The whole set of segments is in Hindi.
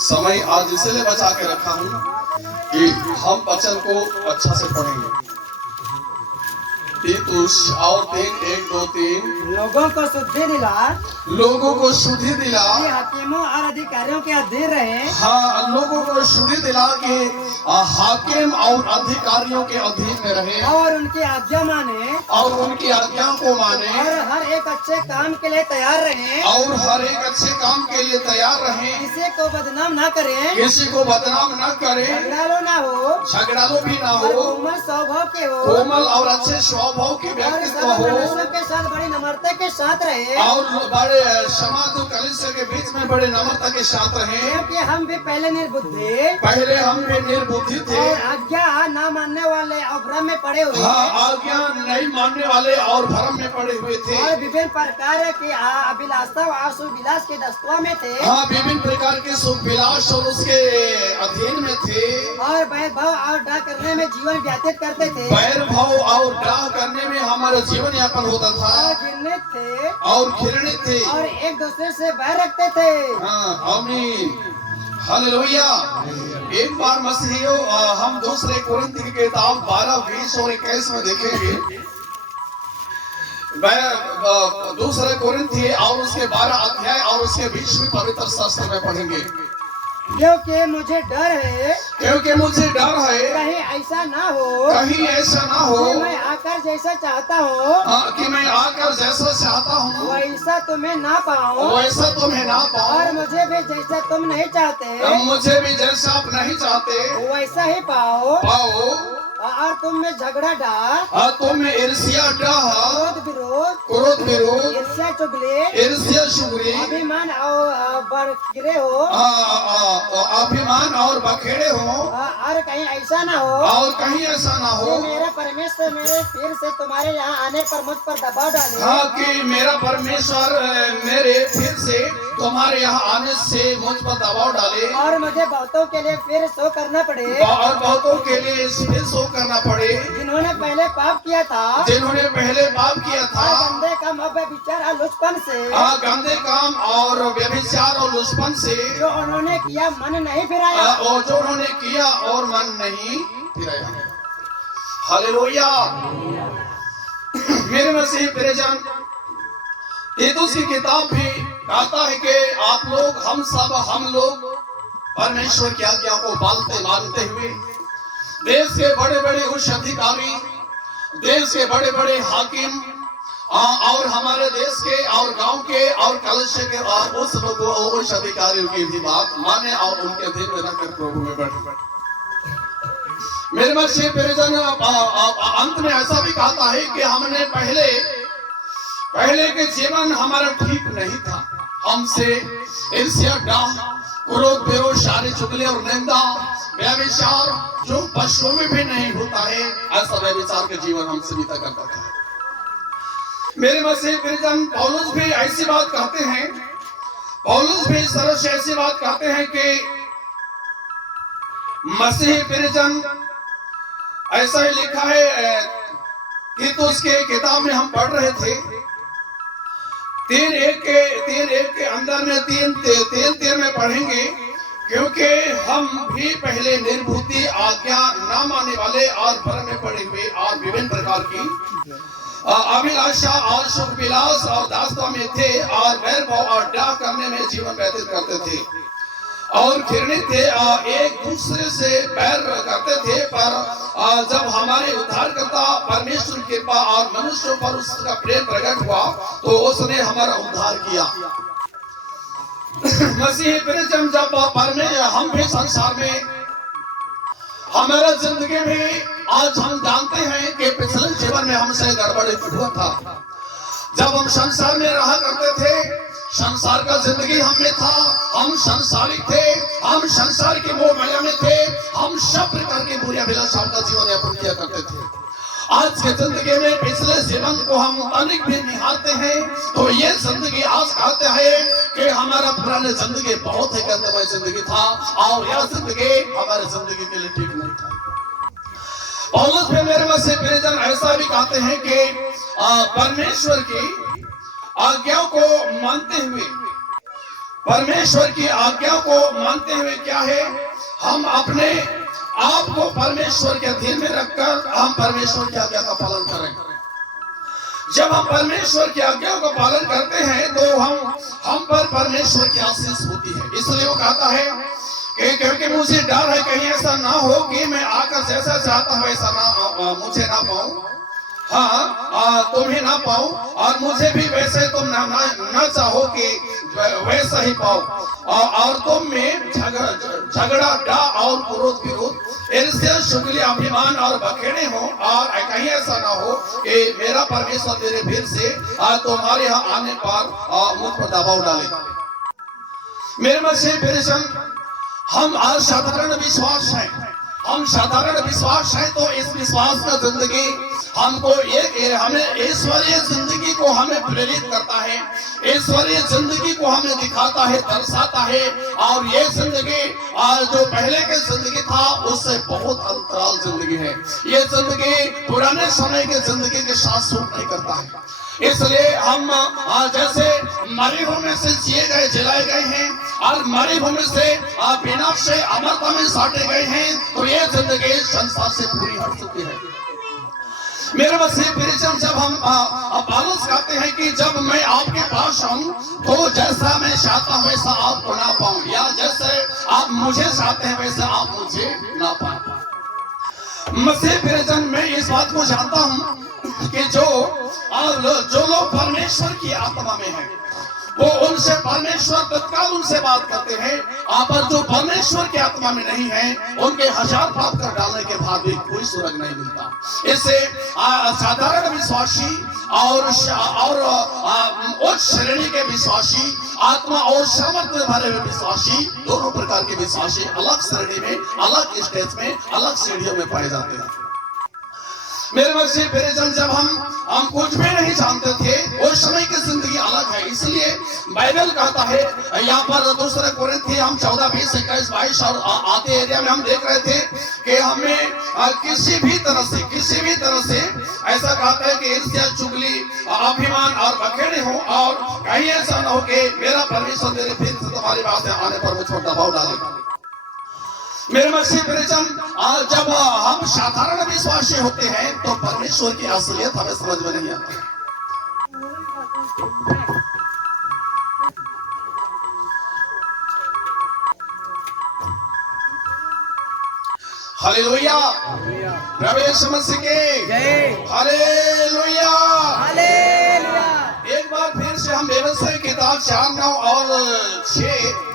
समय आज इसलिए बचा के रखा हूँ कि हम वचन को अच्छा से पढ़ेंगे। तीतुस और 3:1-2-3 लोगों को शुद्धि दिला, लोगों को शुद्धि दिला, कि हाकिमों और अधिकारियों के अधीन रहे। हाँ, लोगों को शुद्धि दिला कि हाकिम और अधिकारियों के अधीन में रहे और उनकी आज्ञा माने, और उनकी आज्ञा को माने और हर एक अच्छे काम के लिए तैयार रहे, और हर एक अच्छे काम के लिए तैयार रहे, किसी को बदनाम ना करें, किसी को बदनाम न करे, झगड़ालू ना हो, झगड़ालू भी ना और हो, कोमल स्वभाव के हो, कोमल और अच्छे स्वभाव के और व्यक्तित्व सब हो, मनुष्यों के साथ बड़ी नम्रता के साथ रहे। और बड़े समाज और कलीसिया के बीच में बड़े नम्रता के साथ रहे। क्योंकि हम भी पहले निर्बुद्धि पहले हम भी निर्बुद्धि थे, और आज्ञा ना मानने वाले और भ्रम में पड़े हुए, हाँ, आज्ञा नहीं मानने वाले और भ्रम में पड़े हुए थे, और विभिन्न प्रकार की अभिलाषा और सुविलास के दस्तवा में थे, हाँ, विभिन्न प्रकार के सुख विलास और उसके अधीन में थे, और वैभव और डाह करने में जीवन व्यतीत करते थे, वैर भाव और डाह करने में हमारा जीवन यापन होता था, और घृणित थे, और घृणित थे, और एक दूसरे से बैर रखते थे। हाँ, आमीन, हालेलुया। एक बार मसीहियों, हम दूसरे कोरिन्थी की किताब 12:20 और 21 में देखेंगे। दूसरे कोरिन्थी और उसके 12 अध्याय और उसके 20 में पवित्र शास्त्र में पढ़ेंगे। क्योंकि मुझे डर है, क्योंकि मुझे डर है कहीं ऐसा ना हो, कहीं ऐसा ना हो कि मैं आकर जैसा चाहता हूँ, कि मैं आकर जैसा चाहता हूँ वैसा तुम्हें ना पाऊँ, वैसा तुम्हें ना और पाऊँ, मुझे भी जैसा तुम नहीं चाहते मुझे भी जैसा आप नहीं चाहते वैसा ही पाओ, पाओ, और तुम में झगड़ा डाह, तुम में ईर्ष्या डाह, क्रोध विरोध, क्रोध विरोध, ईर्ष्या चुगली, ईर्ष्या शुगली, अभिमान और बड़गिरे हो, अभिमान और बखेड़े हो, और कहीं ऐसा ना हो और कहीं ऐसा ना कि हो मेरा परमेश्वर मेरे फिर से तुम्हारे यहाँ आने पर मुझ पर दबाव डाले, हाँ, कि मेरा परमेश्वर मेरे फिर से तुम्हारे यहाँ आने से मुझ पर दबाव डाले, और मुझे बहुतों के लिए फिर सो करना पड़े, और बहुतों के लिए फिर सो करना पड़े, जिन्होंने पहले पाप किया था, जिन्होंने पहले पाप किया था, और गंदे काम और व्यभिचार और लुचपन से, गंदे काम और व्यभिचार और लुचपन से, जो उन्होंने किया मन नहीं फिराया, और जो उन्होंने किया और मन नहीं फिराया। हालेलुया। मेरे मसीह प्रियजन, तीतुस की किताब भी कहता है कि आप लोग, हम लोग परमेश्वर की आज्ञा को पालते मानते हुए देश के बड़े बड़े उच्च अधिकारी, देश के बड़े बड़े हाकिम, और हमारे देश के और गांव के और कलश के और उस लोगों उच्च अधिकारियों की भी बात माने और उनके अधीन में रहकर प्रभु में बढ़े। मेरे मसीह प्रियजन, अंत में ऐसा भी कहता है कि हमने पहले के जीवन हमारा ठीक नहीं था, हमसे ईर्ष्या डाह, क्रोध विरोध, शारी चुगली और निंदा, व्यभिचार जो पशुओं में भी नहीं होता है, ऐसा व्यभिचार का जीवन हमसे बीता करता था। मेरे मसीह प्रियजन, पौलुस भी ऐसी बात कहते हैं, पौलुस भी सरस ऐसी बात कहते हैं कि मसीह प्रियजन, ऐसा ही लिखा है तीतुस के किताब में हम पढ़ रहे थे, 3:1 के अंदर में 3:13 में पढ़ेंगे, क्योंकि हम भी पहले निर्बुद्धि, आज्ञा न मानने वाले और भ्रम में पड़े हुए और विभिन्न प्रकार की अभिलाषा और सुख विलास और दास्ता में थे, और वैर भाव और डाह करने में जीवन व्यतीत करते थे, और घृणित थे, एक दूसरे से बैर करते थे। पर जब हमारे उद्धारकर्ता परमेश्वर की कृपा और मनुष्यों पर उसका प्रेम प्रकट हुआ तो उसने हमारा उद्धार किया। मसीह प्रियजन, जब हम भी संसार में, हमारा जिंदगी में, आज हम जानते हैं कि पिछले जीवन में हमसे गड़बड़ी हुआ था। जब हम संसार में रहा करते थे, संसार का जिंदगी हमें था, हम संसारिक थे, हम संसार की मोह माया में थे, हम सब प्रकार के बुरे अभिलाषाओं का जीवन यापन किया करते थे। आज के जिंदगी में पिछले जीवन को हम अनेक भी निहारते हैं, तो ये जिंदगी आज कहते हैं कि हमारा पुराने जिंदगी बहुत ही गंदमय जिंदगी था, और यह जिंदगी हमारे जिंदगी के लिए ठीक नहीं था। पौलुस भी मेरे मसीह प्रियजन ऐसा भी कहते हैं कि परमेश्वर की आज्ञाओं को मानते हुए, परमेश्वर की आज्ञा को मानते हुए क्या है, हम अपने आप को परमेश्वर के अधीन में रखकर हम परमेश्वर की आज्ञा का पालन करें। जब हम परमेश्वर की आज्ञा का पालन करते हैं तो हम पर परमेश्वर की आशीष होती है। इसलिए वो कहता है कि क्योंकि मुझे डर है कहीं ऐसा ना हो कि मैं आकर जैसा चाहता हूं वैसा ना मुझे ना पाऊं, हाँ तुम्हें ना पाऊं, और मुझे भी वैसे तुम ना चाहो कि वैसा ही पाओ, और तुम में झगड़ा डा और क्रोध विरोध, ईर्ष्या शुक्ल अभिमान और बखेड़े हो, और कहीं ऐसा ना हो कि मेरा परमेश्वर तेरे भीड़ से तुम्हारे यहाँ आने पर मुझ पर दबाव डाले। मेरे मसीह प्रियजन, हम आज साधारण विश्वास हैं, हम साधारण विश्वास है, तो इस विश्वास का जिंदगी हमको हमें ईश्वरीय जिंदगी को हमें प्रेरित करता है, ईश्वरीय जिंदगी को हमें दिखाता है, दर्शाता है। और ये जिंदगी जो पहले की जिंदगी था उससे बहुत अंतराल जिंदगी है। ये जिंदगी पुराने समय के जिंदगी के साथ सूट नहीं करता है। इसलिए हम जैसे मरी भूमि से जिए गए, जलाए गए हैं, और मरी भूमि से विनाश से अमरता में साटे गए हैं, तो ये जिंदगी संसार से पूरी हट चुकी है। मेरे मसीह प्रियजन, जब हम पौलुस कहते हैं कि जब मैं आपके पास आऊं तो जैसा मैं चाहता हूं वैसा आपको ना पाऊं, या जैसे आप मुझे चाहते हैं वैसे आप मुझे ना पाएं। मसीह प्रियजन, मैं इस बात को जानता हूं कि जो लोग परमेश्वर की आत्मा में हैं वो उनसे परमेश्वर तत्काल उनसे बात करते हैं, पर जो परमेश्वर की आत्मा में नहीं है उनके हजार पाप कर डालने के बाद भी कोई सुरग नहीं मिलता। इससे साधारण विश्वासी और उच्च श्रेणी के विश्वासी, आत्मा और सामर्थ्य में भरे हुए विश्वासी, दोनों प्रकार के विश्वासी अलग श्रेणी में, अलग स्टेज में, अलग सीढ़ियों में पाए जाते हैं। मेरे मसीह प्रियजन, जब हम कुछ भी नहीं जानते थे उस समय की जिंदगी अलग है। इसलिए बाइबल कहता है यहाँ पर दूसरे कोरिन्थी हम 14, 20, 21, 22 और आते एरिया में हम देख रहे थे कि हमें किसी भी तरह से ऐसा कहता है कि ईर्ष्या चुगली अभिमान और बखेड़े हो, और कहीं ऐसा ना हो कि मेरा परमेश्वर मेरे फिर से तुम्हारी बात आने पर मुझ पर दबाव डाले। मेरे मसीह प्रियजन, जब हम साधारण विश्वासी होते हैं तो परमेश्वर की असलियत हमें समझ में नहीं आती। हालेलुया, प्रभु यीशु मसीह के जय, हालेलुया, हालेलुया। एक बार फिर से हम व्यवस्था की किताब 4, 9 और 6,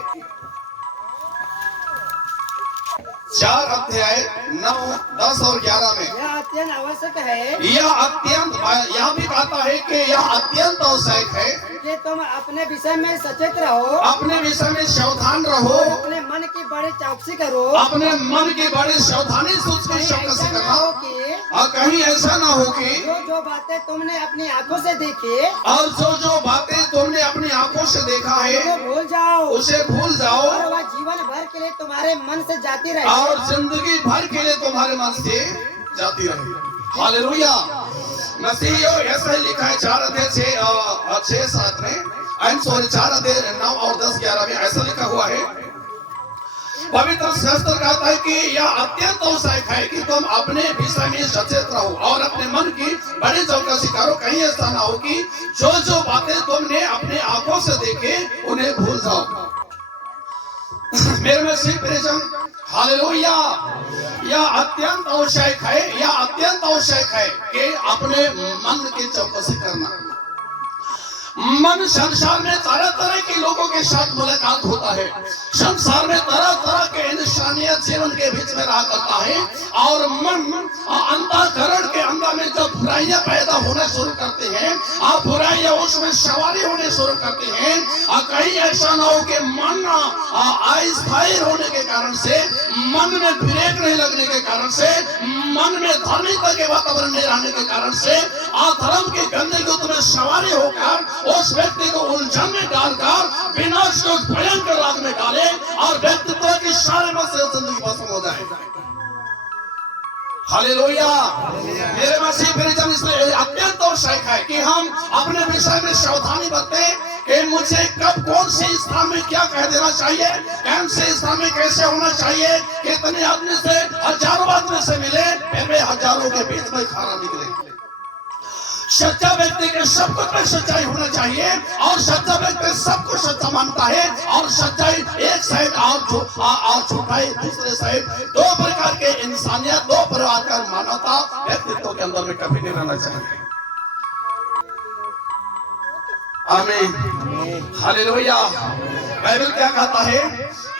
4 अध्याय 9, 10 और 11 में यह अत्यंत आवश्यक है, यह अत्यंत, यहाँ भी कहता है कि यह अत्यंत आवश्यक है कि तुम अपने विषय में सचेत रहो, अपने विषय में सावधान रहो, अपने मन की बड़ी चौकसी करो, अपने मन की बड़ी सावधानी से उसकी चौकसी करना, और कहीं ऐसा ना हो कि जो बातें तुमने अपनी आंखों से देखी और जो बातें तुमने अपनी आंखों से देखा है उसे भूल जाओ, उसे भूल जाओ, और वह जीवन भर के लिए तुम्हारे मन से जाती रहे, और जिंदगी भर के लिए तुम्हारे मन से जाती रहे। हालेलुया। मसीह ऐसा ही लिखा है 4 अध्याय 6, 7 में, 4 अध्याय 9 और 10, 11 में ऐसा लिखा हुआ है। पवित्र शास्त्र कहता है कि यह अत्यंत आवश्यक है कि तुम अपने विषय में सचेत रहो और अपने मन की बड़ी चौकसी करो, कहीं ऐसा ना हो कि जो बातें तुमने अपने आंखों से देखे उन्हें भूल जाओ। मेरे मसीह प्रियजन, हालेलुया, यह अत्यंत आवश्यक है, यह अत्यंत आवश्यक है कि अपने मन की चौकसी करना। मन संसार में तरह तरह के लोगों के साथ मुलाकात होता है, संसार में तरह तरह के इंसानियत जीवन के बीच में रहा करता है, और मन अंतःकरण के अंदर में जब बुराइयां पैदा होने शुरू करते हैं, आप बुराइयां उसमें सवारी होने शुरू करते हैं, और कहीं ऐसा ना हो कि मन अस्थायी होने के कारण से, मन में ब्रेक नहीं लगने के कारण से, मन में धार्मिकता के वातावरण में रहने के कारण से, अधर्म के गंदे को तुम्हें सवारी होकर उस व्यक्ति को उलझन में डालकर विनाश को भयंकर राग में डाले और व्यक्तित्व की सारे मसले जिंदगी खत्म हो जाए। हालेलुया। मेरे मसीह प्रियजन, इसलिए अत्यंत आवश्यक है कि हम अपने विषय में सावधानी बरतें कि मुझे कब कौन सी स्थान में क्या कह देना चाहिए, कौन से स्थान में कैसे होना चाहिए। कितने आदमी से, हजारों आदमी से मिले, फिर वे हजारों के बीच में खाना निकले। सच्चा व्यक्ति के सब कुछ में सच्चाई होना चाहिए और सच्चा व्यक्ति सब कुछ सच्चा मानता है और सच्चाई एक साइड और झूठाई दूसरे साइड। दो प्रकार के इंसानियत, दो प्रकार का मानवता व्यक्तित्व के अंदर में कभी नहीं रहना चाहिए। आमीन, हालेलुया। बाइबल क्या कहता है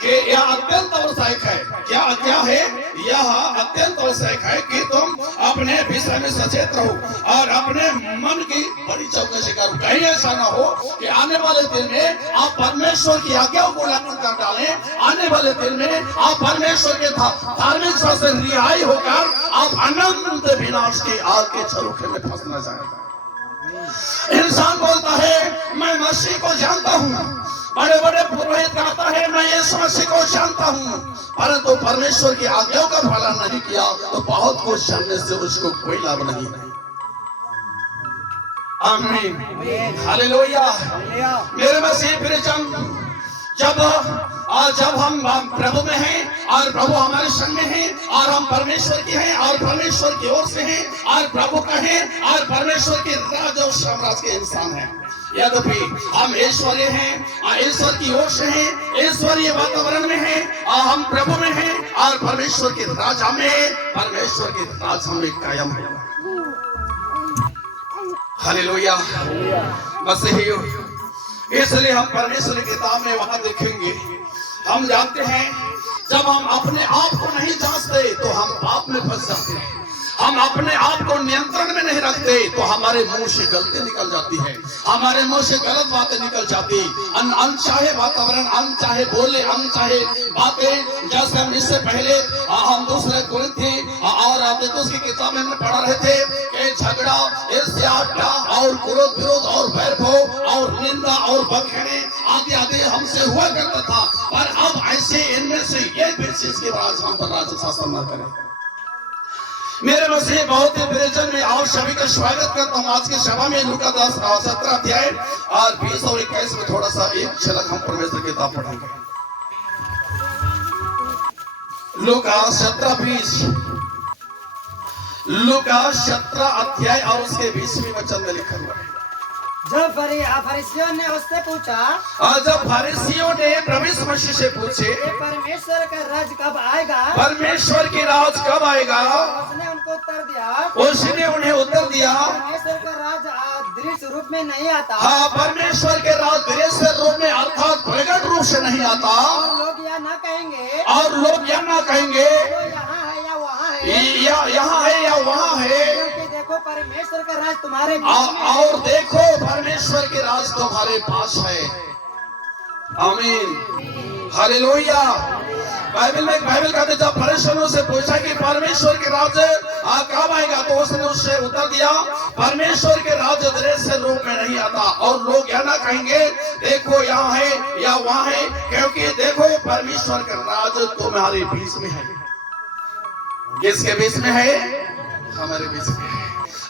कि यह अत्यंत आवश्यक है। क्या है? यह अत्यंत आवश्यक है कि तुम अपने विषय में सचेत रहो और अपने मन की बड़ी चौकसी करो। कहीं ऐसा ना हो कि आने वाले दिन में आप परमेश्वर की आज्ञाओं को उल्लंघन कर डालें। आने वाले दिन में आप परमेश्वर के धार्मिक से रिहाई होकर आप अनंत विनाश की आग के झरोखे में फंस न जाए। इंसान बोलता है मैं मसीह को जानता हूँ, बड़े बड़े पुरोहित कहता है मैं यीशु मसीह को जानता हूँ, परंतु परमेश्वर की आज्ञाओं का पालन नहीं किया तो बहुत कुछ जानने से उसको कोई लाभ नहीं है। आमीन, हालेलुया। मेरे मसीह प्रियजन, जब हम प्रभु में हैं और प्रभु हमारे संग में हैं और हम परमेश्वर के हैं और परमेश्वर की ओर से हैं और प्रभु का हैं और परमेश्वर के राज और साम्राज्य के इंसान हैं। यद्यपि हम ऐश्वर्य हैं, ईश्वर की ओर से हैं, ईश्वरीय वातावरण में हैं और हम प्रभु में हैं और परमेश्वर के राज हमें, परमेश्वर के राज हमें कायम है। हालेलुया। मसीहियों, इसलिए हम परमेश्वर की किताब में वहां देखेंगे, हम जानते हैं जब हम अपने आप को नहीं जांचते तो हम पाप में फंस जाते हैं। हम अपने आप को नियंत्रण में नहीं रखते तो हमारे मुंह से गलती निकल जाती है, हमारे मुंह से गलत बातें निकल जाती, अनचाहे वातावरण, अनचाहे बोले, अनचाहे बातें। जैसे हम इससे पहले हम दूसरे कुरिन्थी और तीतुस की किताब में पढ़ रहे थे कि झगड़ा, ईर्ष्या और क्रोध, विरोध और वैरभाव और निंदा और बखेड़े आदि आदि हमसे हुआ करता था, पर अब ऐसे इनमें से एक भी चीज के राज हम पर राज शासन न करें। मेरे मसीह बहुत ही प्रियजन में और सभी का स्वागत करता हूँ आज की सभा में। लूका 17 अध्याय और 20 और 21 में थोड़ा सा एक झलक हम परमेश्वर की किताब पढ़ेंगे। लूका 17:20, लूका 17 अध्याय और उसके 20वें वचन में लिखा हुआ है। जब फरीसियों ने उससे पूछा, जब फरीसियों ने प्रभु यीशु मसीह से पूछे परमेश्वर का राज कब आएगा, परमेश्वर की राज कब आएगा, उसने उनको उत्तर दिया, उसने उन्हें उत्तर दिया, परमेश्वर का राज दृश्य रूप में नहीं आता। हाँ, परमेश्वर के राज दृश्य रूप में अर्थात प्रकट रूप से नहीं आता। और लोग यह ना कहेंगे, और लोग यह ना कहेंगे वो यहाँ है या वहाँ है, यहाँ है या वहाँ है, क्योंकि देखो परमेश्वर का राज तुम्हारे बीच में है। और देखो परमेश्वर के राज तुम्हारे पास है। आमीन, हालेलुया। बाइबल कहते जब फरीसियों से पूछा कि परमेश्वर के राज कब आएगा तो उसने उससे उत्तर दिया, परमेश्वर के राज दृश्य रूप में नहीं आता। और लोग यह ना कहेंगे देखो यहाँ है या वहाँ है, क्योंकि देखो परमेश्वर का राज तुम्हारे बीच में है। किसके बीच में है? हमारे बीच में है,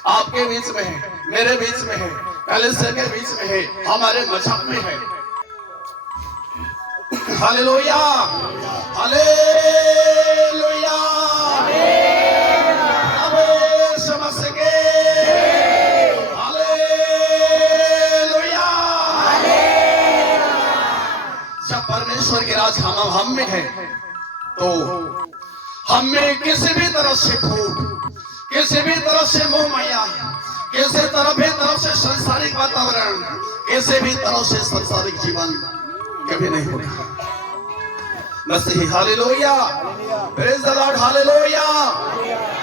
आपके बीच में है, मेरे बीच में है, कलीसिया के बीच में है, हमारे मजहब में है। हालेलुया, हालेलुया, जब परमेश्वर के राज हम में है तो हमें किसी भी तरह से फूट, किसी भी तरह से मोह माया, किसी तरफ से संसारिक वातावरण, किसी भी तरह से संसारिक जीवन कभी नहीं होगा। मसीह, hallelujah, praise the Lord, hallelujah.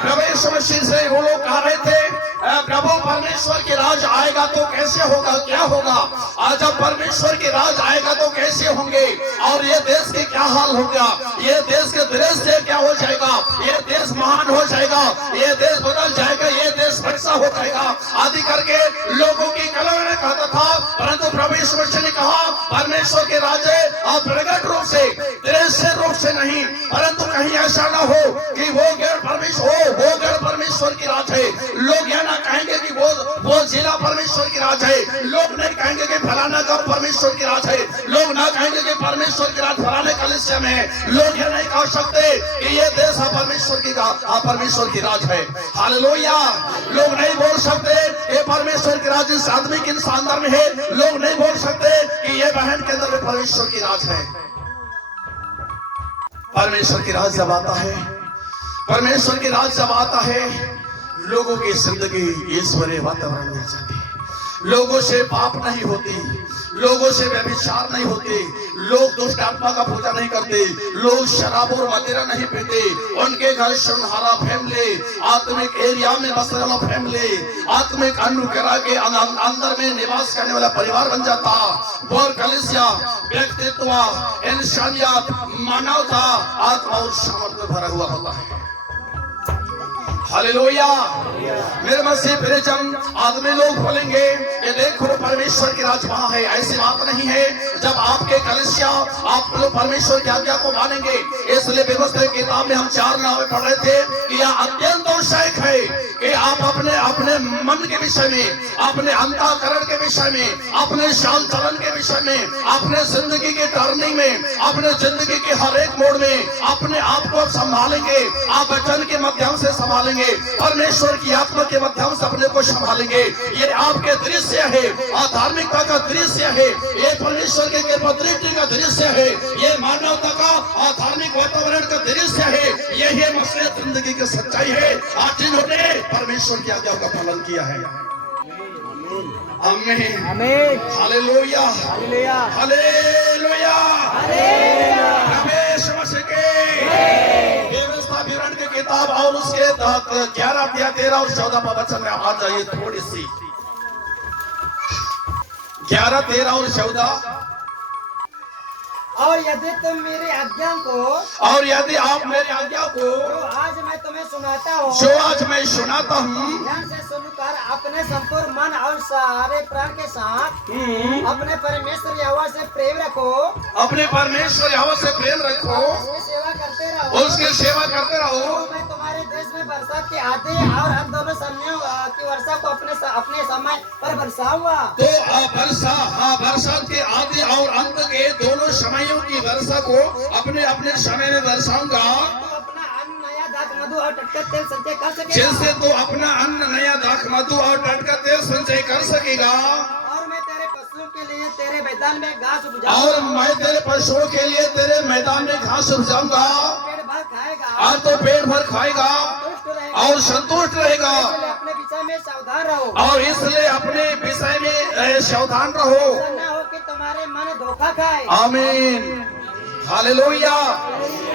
प्रभु यीशु मसीह से वो लोग कह रहे थे प्रभु परमेश्वर के राज आएगा तो कैसे होगा, क्या होगा? आज जब परमेश्वर के राज आएगा तो कैसे होंगे, और ये देश के क्या हाल होगा, ये देश के दृश्य क्या हो जाएगा, ये देश महान हो जाएगा, ये देश बदल जाएगा, ये देश वैसा हो जाएगा आदि करके लोगों की कलम ने कहता था। परंतु प्रभु यीशु मसीह ने कहा परमेश्वर के राज प्रकट रूप से, दृश्य रूप रूप से नहीं, परंतु कहीं ऐसा ना हो कि वो गैर परमेश्वर की राज है। लोग यह ना कहेंगे कि वो जिला परमेश्वर की राज है। लोग नहीं कहेंगे कि फलाना गांव परमेश्वर की राज है। लोग ना कहेंगे कि परमेश्वर की राज फलाने कलीसिया में है। लोग यह नहीं कह सकते कि ये देश परमेश्वर की राज है। हालेलुया। लोग नहीं बोल सकते ये परमेश्वर की राज इस आदमी के अंदर में है। लोग नहीं बोल सकते कि ये बहन के अंदर में परमेश्वर की राज है। परमेश्वर की राज जब आता है, परमेश्वर की राज जब आता है, लोगों की जिंदगी ईश्वरीय वातावरण में जाती है। लोगों से पाप नहीं होती, लोगों से व्यभिचार नहीं होते, लोग दुष्ट आत्मा का पूजा नहीं करते, लोग शराब और मदिरा नहीं पीते, उनके घर सुनहरा फैमिली, आत्मिक एरिया में बसने वाला फैमिली, आत्मिक अनुग्रह के अंदर में निवास करने वाला परिवार बन जाता। और कलीसिया व्यक्तित्व, इंसानियत, मानवता, आत्मा और सामर्थ्य भरा हुआ होता है। हालेलुया। मेरे मसीह प्रियजन, आदमी लोग बोलेंगे ये देखो परमेश्वर की राज वहां है। ऐसी बात नहीं है। जब आपके कलीसिया आप लोग परमेश्वर की आज्ञा को मानेंगे, इसलिए व्यवस्था की किताब में हम 4 नाम में पढ़ रहे थे कि यह अत्यंत आवश्यक है कि आप अपने मन के विषय में, अपने अंतःकरण के विषय में, अपने चाल चलन के विषय में, अपने जिंदगी के टर्निंग में, अपने जिंदगी के हर एक मोड़ में अपने आप को संभालेंगे। आप वचन के माध्यम से संभालेंगे, परमेश्वर की आत्मा के माध्यम से अपने को संभालेंगे। ये आपके दृश्य है, आध्यात्मिकता का दृश्य है, ये परमेश्वर के कृपा दृष्टि का दृश्य है, ये मानवता का आध्यात्मिक वातावरण का दृश्य है। यही मसीह जिंदगी की सच्चाई है। आज जिन्होंने परमेश्वर की आज्ञा का पालन किया है। Amen, amen, hallelujah, hallelujah, hallelujah, hallelujah. Ramesh मसीह के व्यवस्था विवरण की किताब और उसके 11, 13 और 14 वचन में आ जाइए। थोड़ी सी 11, 13 और 14। और यदि तुम मेरी आज्ञा को, और यदि आप मेरी आज्ञा को, जो आज मैं तुम्हें सुनाता हूँ, जो आज मैं सुनाता हूँ, ध्यान से सुनकर अपने संपूर्ण मन और सारे प्राण के साथ अपने परमेश्वर यहोवा से प्रेम रखो, अपने परमेश्वर यहोवा से प्रेम रखो, उसकी सेवा करते रहो, उसकी सेवा करते रहो। तो मैं तुम्हारे देश में बरसात के आदि और हम दोनों समयों की वर्षा को अपने समय पर बरसाऊंगा। तो बरसात के आदि और अंत के दोनों समयों की वर्षा को अपने अपने समय में बरसाऊंगा। तो अपना अन्न नया दाख मधु और टटका तेल संचय कर सकेगा। जिससे तो अपना अन्न नया दाख मधु और टटका तेल संचय कर सकेगा। और मैं तेरे पशुओं के लिए तेरे मैदान में घास उपजाऊंगा, और मैं तेरे पशुओं के लिए तेरे मैदान में घास उपजाऊंगा। पेट भर खाएगा, और तो पेट भर खाएगा और संतुष्ट रहेगा। अपने विषय में सावधान रहो, और इसलिए अपने विषय में सावधान रहो, न हो कि तुम्हारे मन धोखा खाए। आमीन, हालेलुया।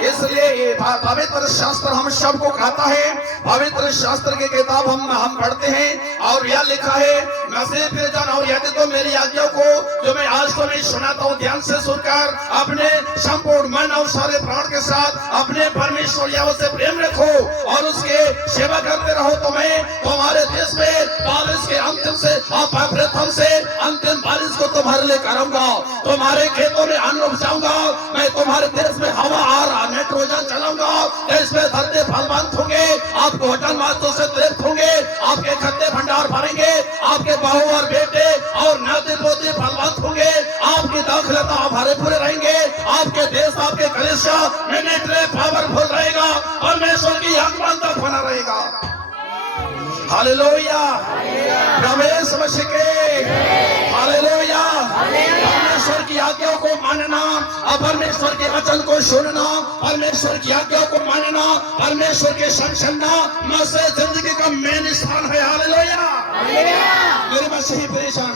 इसलिए पवित्र शास्त्र हम सबको कहता है, पवित्र शास्त्र की किताब हम पढ़ते हैं और यह लिखा है मसीह प्रियजन, और यदि तो मेरी आज्ञा को जो मैं आज को नहीं सुनाता हूँ ध्यान से सुनकर अपने संपूर्ण मन और सारे प्राण के साथ अपने परमेश्वर यहोवा से प्रेम रखो और उसके सेवा करते रहो, तो मैं तुम्हारे देश में बारिश के अंतिम से प्रथम से अंतिम बारिश को तुम्हारे लिए करूंगा। तुम्हारे खेतों में अन्न उपजाऊंगा। मैं तुम्हारे देश में हवा और नाइट्रोजन चलाऊंगा। देश में धरती फलवंत होंगे, आपको होटल मातों से तृप्त होंगे, आपके खत्ते भंडार भरेंगे, आपके बहू और बेटे और नाते पोते फलवंत होंगे, आपकी दाखिलता भरे पूरे रहेंगे, आपके देश आपके कलीसिया मिलिट्री पावरफुल रहेगा, परमेश्वर की आगमन तक बना रहेगा। हालेलुया, रमेश मसीह के हालेलुया। परमेश्वर की आज्ञा को मानना, परमेश्वर के वचन को सुनना, परमेश्वर की आज्ञा को मानना, परमेश्वर के संग चलना मसीह जिंदगी का मेन स्थान है। हालेलुया, मेरे मसीही परेशान,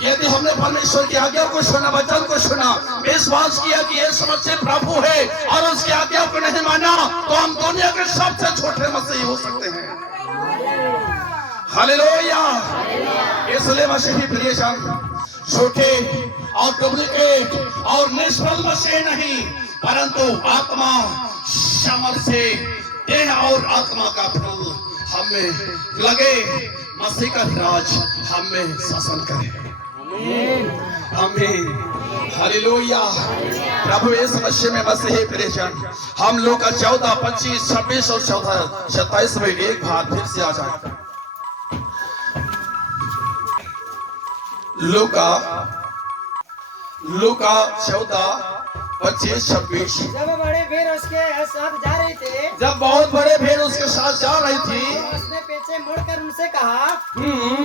यदि हमने परमेश्वर की आज्ञा को सुना, वचन को सुना, विश्वास किया कि यीशु मसीह प्रभु है और उसकी आज्ञा को नहीं माना, तो हम दुनिया के सबसे छोटे मसीही हो सकते हैं। हालेलुया। इसलिए मसीही प्रियजन, झूठे और डुप्लीकेट और निष्फल मसीह नहीं, परंतु आत्मा समर से देह और आत्मा का फल हमें लगे, मसीह का राज हमें शासन करे। आमीन। हालेलुया। प्रभु इस मसीह में मसीही प्रेषण हम लोग का 14, 25, 26 और 14, 27 में एक बार फिर से आ जाए। लूका 14, 25, 26। जब बड़े भीड़ उसके साथ जा रही थी, जब बहुत बड़े भीड़ उसके साथ जा रही थी, उसने पीछे मुड़कर उनसे कहा,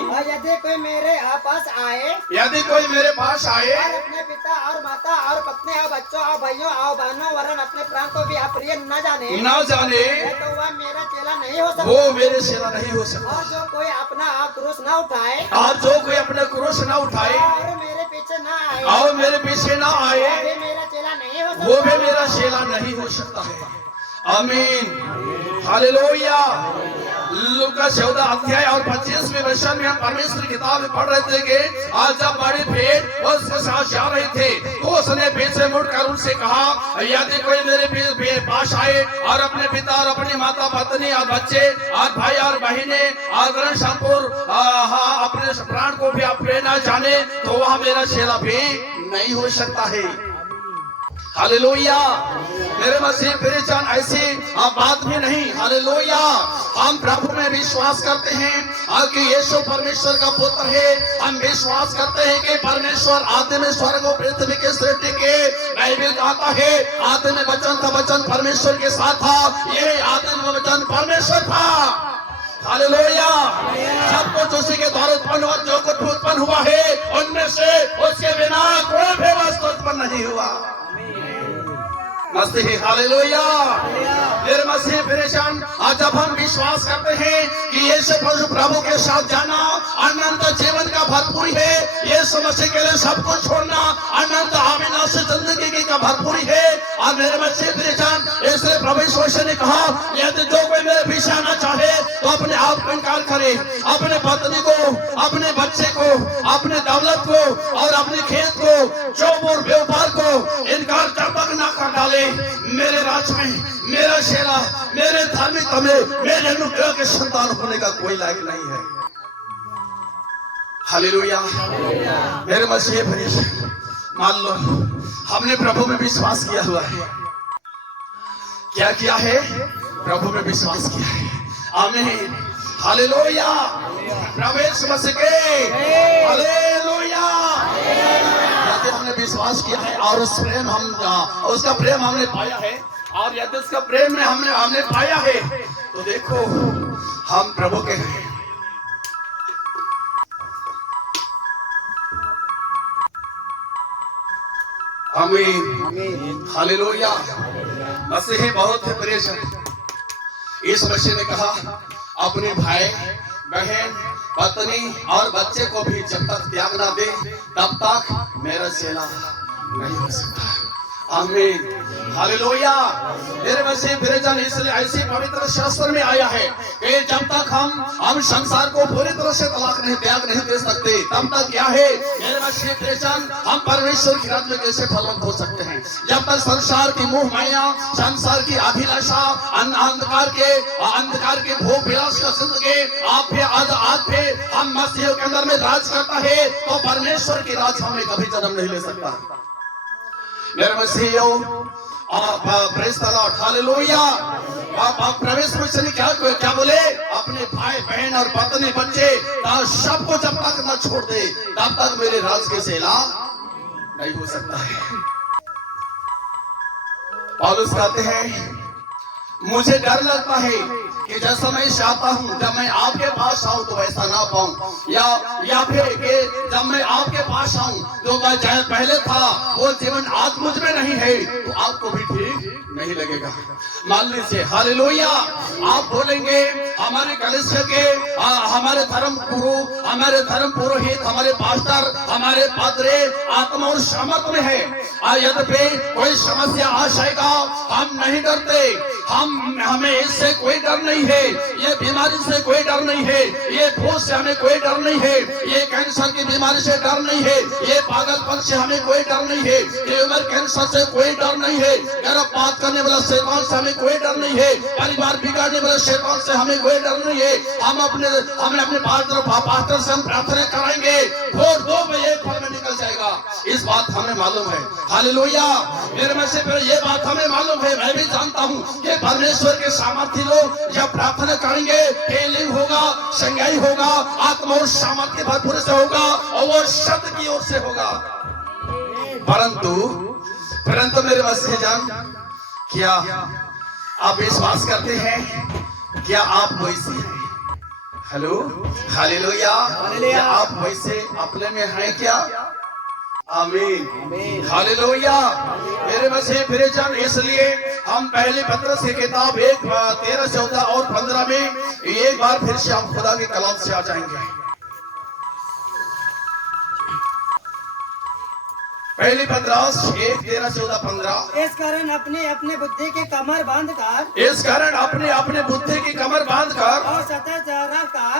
और यदि कोई मेरे पास आए यदि कोई मेरे पास आए और अपने पिता और माता और पत्नी और बच्चों और भाइयों और बहनों वरन अपने प्राण को भी अप्रिय न जाने, तो वह मेरा चेला नहीं हो सकता। वो मेरे चेला नहीं हो सकता। और जो कोई अपना आप क्रूस न उठाए, और जो कोई अपने क्रूस न उठाए और मेरे पीछे न आए, और मेरे पीछे न आए, वो भी मेरा चेला नहीं हो सकता। वो भी मेरा चेला नहीं हो सकता है। आमीन, हालेलुया। लूका 14 अध्याय और 25वें वचन में हम परमेश्वर की किताब में पढ़ रहे थे कि आज जब बड़ी भीड़ उसके साथ जा रहे थे, तो उसने पीछे मुड़कर उनसे कहा, यदि कोई मेरे पास आए और अपने पिता और अपनी माता पत्नी और बच्चे और भाई और बहने और संपूर्ण अपने प्राण को भी अपने न जाने, तो वह मेरा चेला भी नहीं हो सकता है। हालेलुया। मेरे मसीह प्रियजन, ऐसी बात भी नहीं। हालेलुया। हम प्रभु में विश्वास करते हैं कि यीशु परमेश्वर का पुत्र है। हम विश्वास करते हैं कि परमेश्वर आदि में स्वर्ग और पृथ्वी के सृष्टि के बाइबल कहता है आदि में वचन था, वचन परमेश्वर के साथ था, ये आदि में वचन परमेश्वर था। हालेलुया। सब कुछ उसी के द्वारा उत्पन्न हुआ, जो कुछ उत्पन्न हुआ है उनमें से उसके बिना कोई भी वस्तु उत्पन्न नहीं हुआ। मसीही, हालेलुया। मेरे मसीह प्रेषण, आज जब हम विश्वास करते हैं कि यीशु प्रभु के साथ जाना अनंत जीवन का भरपूरी है, यीशु मसीह के लिए सब कुछ छोड़ना अनंत अविनाशी जिंदगी का भरपूरी है। और मेरे मसीह प्रेषण, इसलिए प्रभु यीशु ने कहा, यदि जो कोई मेरे पीछे आना चाहे तो अपने आप को इनकार करे, अपने पत्नी को, अपने बच्चे को, अपने दौलत को और अपने खेत को, जॉब और व्यापार को इनकार जब तक न कर डाले, मेरे राज में मेरा चेला, मेरे धार्मिक में मेरे अनुग्रह के संतान होने का कोई लायक नहीं है। हालेलुया। मेरे मसीह भाई, मान लो हमने प्रभु में विश्वास किया हुआ है। क्या किया है? प्रभु में विश्वास किया है। आमीन, हालेलुया। प्रभु यीशु मसीह के हालेलुया। हमने विश्वास किया है और उस प्रेम उसका प्रेम हमने पाया है, और यदि उसका प्रेम में हमने पाया है, तो देखो हम प्रभु के हैं। आमीन, हालेलुया। मसीह बहुत ही परेशान। इस मसीह ने कहा, अपने भाई बहन पत्नी और बच्चे को भी जब तक त्याग ना दे तब तक मेरा चेला नहीं हो सकता। आमीन, हालेलुया। मेरे मसीह प्रियजन, इसलिए ऐसी पवित्र शास्त्र में आया है कि जब तक हम संसार को पूरी तरह से त्याग नहीं दे सकते, तब तक क्या है मेरे मसीह प्रियजन, हम परमेश्वर की राज्य में कैसे फलवंत हो सकते हैं। जब तक संसार की मोह माया, संसार की अभिलाषा, अंधकार के भोग विलास का जिंदगी आप पे हम मसीह के अंदर में राज करता है, तो परमेश्वर की राज हमें कभी जन्म नहीं ले सकता। मेरे मसीहियों, प्रेज़ द लॉर्ड, हालेलुया। आप प्रवेश में क्या बोले? अपने भाई बहन और पत्नी बच्चे सबको जब तक न छोड़ दे तब तक मेरे राज के चेला नहीं हो सकता है। पौलुस कहते हैं, मुझे डर लगता है कि जैसा मैं चाहता हूँ जब मैं आपके पास आऊं तो वैसा ना पाऊं, या फिर कि जब मैं आपके पास आऊं तो मैं जहाँ पहले था वो जीवन आज मुझ में नहीं है, तो आपको भी ठीक नहीं लगेगा। मान लीजिए, हालेलुया, आप बोलेंगे हमारे कलीसिया के हमारे धर्म गुरु, हमारे धर्म पुरोहित, हमारे पास्टर, हमारे पादरे आत्मा और सामर्थ में है, यद्यपि कोई समस्या आ जाएगा हम नहीं डरते, हमें इससे कोई डर नहीं है, ये बीमारी से कोई डर नहीं है, ये भूत से हमें कोई डर नहीं है, ये कैंसर की बीमारी से डर नहीं है, ये पागलपन से हमें कोई डर नहीं है, ये उम्र कैंसर से कोई डर नहीं है, गर्भपात करने वाला शैतान से हमें कोई डर नहीं है, परिवार बिगाड़ने वाले शैतान से हमें कोई डर नहीं है। हम अपने पास्टर से हम प्रार्थना कराएंगे, वोट 2 में 1 फल में निकल जाएगा। इस बात हमें मालूम है। हालेलुया। मेरे में से फिर ये बात हमें मालूम है, मैं भी जानता हूँ कि परमेश्वर के सामर्थ्य लोग जब प्रार्थना करेंगे, हीलिंग होगा, संज्ञाई होगा, आत्मा और सामर्थ्य भरपूर से होगा और वो शब्द की ओर से होगा। परंतु मेरे मसीह जान, क्या आप विश्वास करते हैं? क्या आप वैसे हैं? Hello, hallelujah. क्या आप वैसे अपने में हैं क्या? आमीन, हालेलुया। मेरे मसीह फिर जान, इसलिए हम पहली पत्रस की किताब 1:13, 14 और 15 में एक बार फिर से हम खुदा के कलाम से आ जाएंगे। पहली पत्रस 1:13, 14, 15। इस कारण अपने अपने बुद्धि की कमर बांधकर, इस कारण अपने अपने बुद्धि की कमर बांधकर और सतत रहकर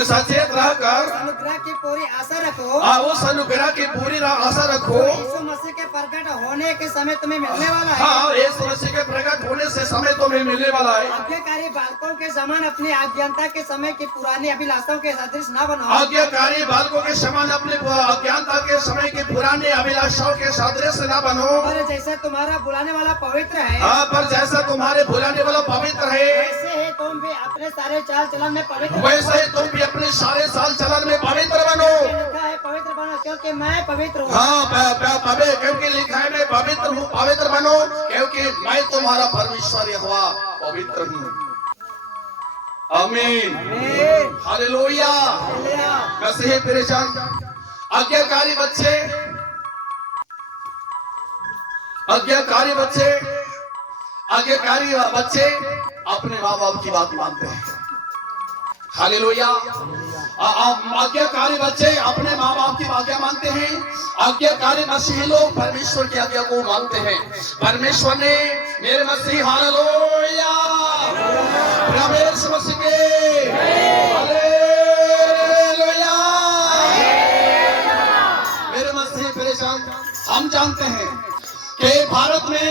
सचेत रहकर अनुग्रह की पूरी आशा रखो। उस अनुग्रह की पूरी आशा रखो। यीशु मसीह के प्रकट होने के समय तुम्हें मिलने वाला है। हाँ, यीशु मसीह के प्रकट होने से समय तुम्हें मिलने वाला है। आज्ञाकारी बालकों के समान अपनी अज्ञानता के समय की पुरानी अभिलाषाओं के सदृश न बनो। आज्ञाकारी बालकों के समान अपने अज्ञानता के समय की पुरानी अभिलाषाओं के सदृश न बनो। पर जैसा तुम्हारा बुलाने वाला पवित्र है, हाँ, पर जैसा तुम्हारे बुलाने वाला पवित्र है, वैसे ही तुम भी अपने सारे चाल चलन में पवित्र वैसे ही तुम भी अपने सारे चाल चलन में पवित्र बनो। लिखा है पवित्र बनो क्योंकि मैं पवित्र हूँ। हाँ, क्योंकि लिखा है मैं पवित्र हूँ, पवित्र बनो क्योंकि मैं तुम्हारा परमेश्वर यहोवा पवित्र हूँ। आमीन, हालेलुया। मसीह परेशान आज्ञाकारी बच्चे, आज्ञाकारी बच्चे, आज्ञाकारी बच्चे अपने माँ बाप की बात मानते हैं। हालेलुया। आज्ञाकारी बच्चे अपने माँ बाप की आज्ञा मानते हैं। आज्ञाकारी मसीही लोग परमेश्वर की आज्ञा को मानते हैं। परमेश्वर ने मेरे मसीह, हालेलुया, प्रभु मसीह के हालेलुया। मेरे मसीह परेशान, हम जानते हैं कि भारत में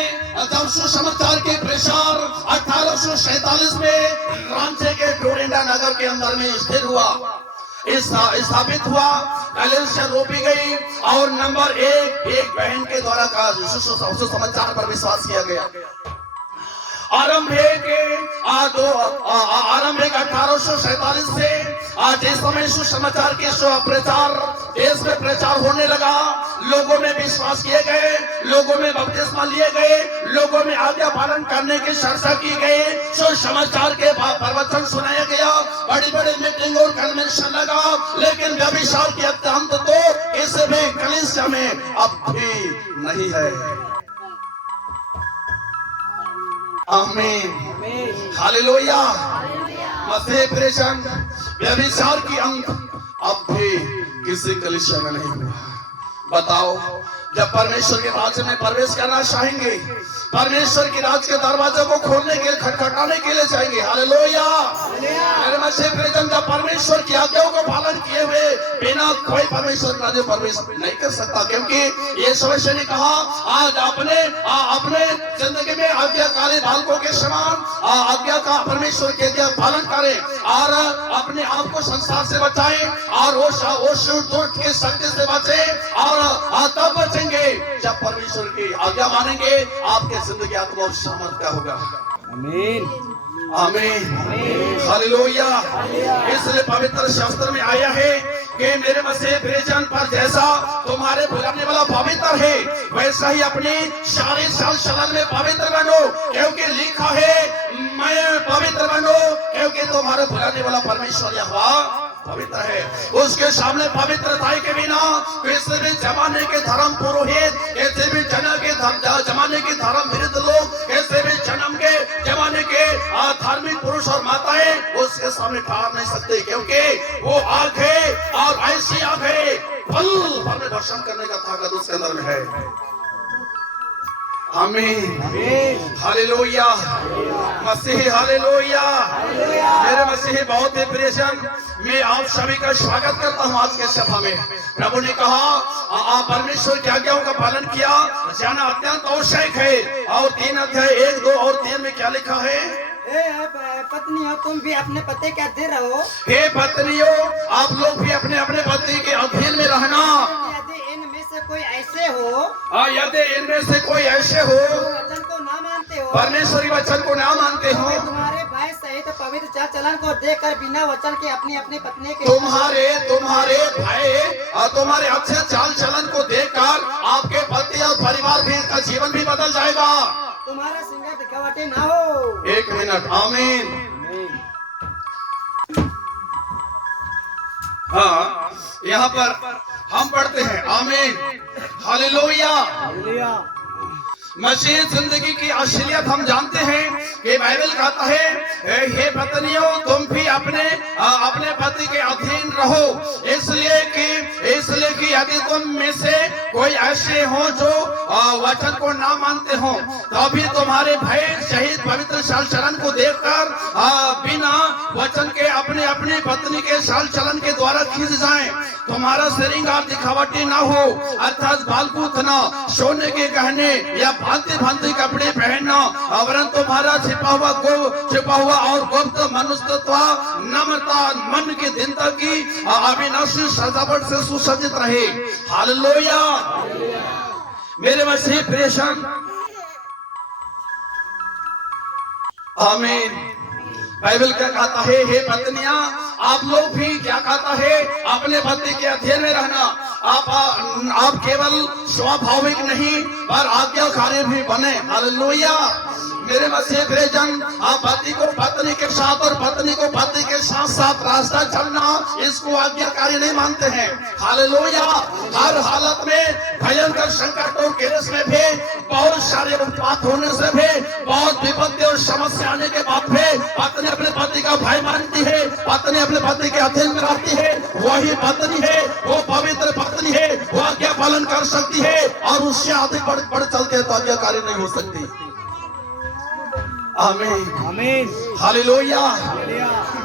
जब सुसमाचार के प्रसार 1847 में रांची के डोरिंडा नगर के अंदर में स्थिर हुआ, स्थापित हुआ, कलीसिया रोपी गई और नंबर एक बहन के द्वारा का सुसमाचार पर विश्वास किया गया। आरंभ 1847 से आज इस समय सुसमाचार के प्रचार देश में प्रचार होने लगा। लोगों में विश्वास किए गए, लोगों में बपतिस्मा लिए गए, लोगों में आज्ञा पालन करने की चर्चा की गई, सुसमाचार के प्रवचन सुनाया गया, बड़ी बड़ी मीटिंग और कन्वेंशन लगा। लेकिन व्यभिचार की अंत तो इस भी कलीसिया में अब भी नहीं है। आमीन, हालेलुया। मसीह परेशान, व्यभिचार की अंत अब भी किसी कलीसिया में नहीं हुआ। बताओ, जब परमेश्वर के राज्य में प्रवेश करना चाहेंगे, परमेश्वर की राज के दरवाजे को खोलने के लिए, खटखटाने के लिए जाएंगे। हालेलुया। मेरे मसीह प्रियजन, जब परमेश्वर की आज्ञाओं को पालन किए हुए बिना कोई परमेश्वर के राज्य प्रवेश नहीं कर सकता, क्योंकि ये समय ने कहा आज अपने जिंदगी में आज्ञाकारी बालकों के समान आज्ञा का परमेश्वर के आज्ञा पालन करें और अपने आप को संसार से बचाएं और वो दुष्ट के शक्ति से बचें और तब बचेंगे जब परमेश्वर की आज्ञा मानेंगे। आपके जिंदगी आत्मा और सामर्थ का होगा। आमीन, आमीन, हालेलुया। इसलिए पवित्र शास्त्र में आया है कि मेरे मसीह प्रियजन, पर जैसा तुम्हारे बुलाने वाला पवित्र है, वैसा ही अपने सारे चाल चलन में पवित्र बनो, क्योंकि लिखा है मैं पवित्र बनो क्योंकि तुम्हारे बुलाने वाला परमेश्वर यहोवा पवित्र है। उसके सामने पवित्रता के बिना किसी भी जमाने के धर्म पुरोहित, किसी भी जमाने के धर्म विरुद्ध लोग, किसी भी जन्म के जमाने के धार्मिक पुरुष और माताएं उसके सामने ठहर नहीं सकते, क्योंकि वो आग है और ऐसी आग है पल भर में दर्शन करने का ताकत उसके अंदर में है। आमीन, हालेलुया, मसीह, हालेलुया। मेरे मसीह बहुत ही प्रियजन, मैं आप सभी का स्वागत करता हूँ आज के सभा में। प्रभु ने कहा परमेश्वर की आज्ञाओं का पालन किया जाना अत्यंत आवश्यक है। और 3 अध्याय 1, 2 और 3 में क्या लिखा है? पत्नियों, तुम भी अपने पति के अधीन रहो। हे पत्नियों, आप लोग भी अपने अपने पति के अधीन में रहना। यदि इन से कोई ऐसे हो यदि इनमें से कोई ऐसे हो जो वचन को ना मानते हो, परमेश्वरी वचन को ना मानते हो, वे तुम्हारे भाई सहित पवित्र चाल चलन को देखकर बिना वचन के अपनी अपनी पत्नी के तुम्हारे भाई और तुम्हारे अच्छे चाल चलन को देखकर आपके पति और परिवार भी का जीवन भी बदल जाएगा। तुम्हारा सिंगार दिखावटी ना हो। एक मिनट, आमीन। हाँ, यहाँ पर हम पढ़ते हैं आमीन, हालेलुया। मसीह जिंदगी की असलियत हम जानते हैं कि बाइबल कहता है हे पत्नियों तुम भी अपने पति के अधीन रहो, इसलिए कि यदि तुम में से कोई ऐसे हो जो वचन को ना मानते हो, तभी तुम्हारे भय शहीद पवित्र चाल चलन को देखकर बिना वचन के अपने अपनी पत्नी के चाल चलन के द्वारा खींच जाएं। तुम्हारा श्रृंगार दिखावटी ना हो, अर्थात बालबूतना, सोने के गहने या भांति कपड़े पहनना, वरन तुम्हारा छिपा हुआ और गुप्त मनुष्यत्व नम्रता मन की दीनता की अविनाशी सजावट से सुसज्जित रहे। हालेलुया। मेरे मसीह प्रेषण, आमीन। बाइबल क्या कहता है, हे पत्नियां आप लोग भी क्या कहता है अपने पति के अधीन में रहना। आप केवल स्वाभाविक नहीं पर आज्ञाकारी भी बने। हालेलुया। मेरे मसीह प्रियजन, आप पति को पत्नी के साथ और पत्नी को पति के साथ साथ रास्ता चलना, इसको आज्ञाकारी नहीं मानते हैं। हालेलुया। हर हालत में भयंकर संकटों के में भी, बहुत सारे उत्पात होने से भी, बहुत विपत्ति और समस्या आने के बाद भी पत्नी अपने पति का भाई मानती है, पत्नी अपने पति के अधीन में रहती है। वही पत्नी है, वो पवित्र पत्नी है, वो आज्ञा पालन कर सकती है और उससे अधिक बढ़ चलते हैं तो आज्ञाकारी नहीं हो सकती। आमीन, आमीन, हालेलुया।